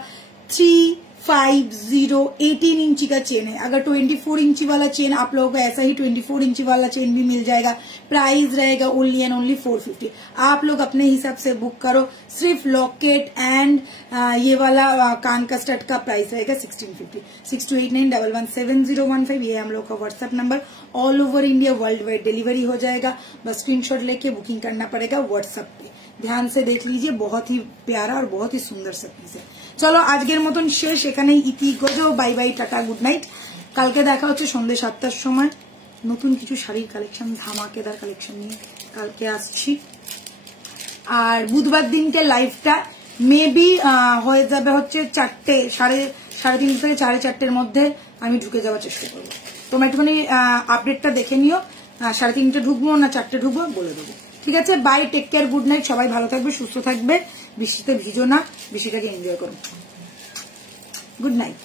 350। 18 इंची का चेन है। अगर 24 इंची वाला चेन आप लोगों को ऐसा ही 24 इंची वाला चेन भी मिल जाएगा। प्राइस रहेगा ओनली एंड ओनली 450। आप लोग अपने हिसाब से बुक करो। सिर्फ लॉकेट एंड ये वाला कान का स्टड का प्राइस रहेगा 1650। 6289117015 ये हम लोग का WhatsApp number. All over India world wide delivery हो जाएगा। बस स्क्रीनशॉट लेके बुकिंग करना पड़ेगा व्हाट्सएप पे। ध्यान से देख लीजिए, बहुत ही प्यारा और बहुत ही सुंदर सा पीस है। চলো আজকের মতন শেষ, এখানেই ইতি Gojo. Bye bye, tata, good night. কালকে দেখা হচ্ছে সন্ধ্যে 7টার সময় নতুন কিছু শাড়ির কালেকশন, ধামাকেদার কালেকশন নিয়ে কালকে আসছি। আর বুধবার দিনকে লাইভটা মেবি হয়ে যাবে হচ্ছে 4টে, 3:30 থেকে 4:30 মধ্যে আমি ঢুকে যাওয়ার চেষ্টা করবো। তোমরা একটুখানি আপডেটটা দেখে নিও, 3:30 ঢুকবো না 4টে ঢুকবো বলে দেবো। ঠিক আছে, bye, take care, good night. সবাই ভালো থাকবে, সুস্থ থাকবে। বৃষ্টিতে ভিজো না, বৃষ্টিটাকে এনজয় করো। Good night.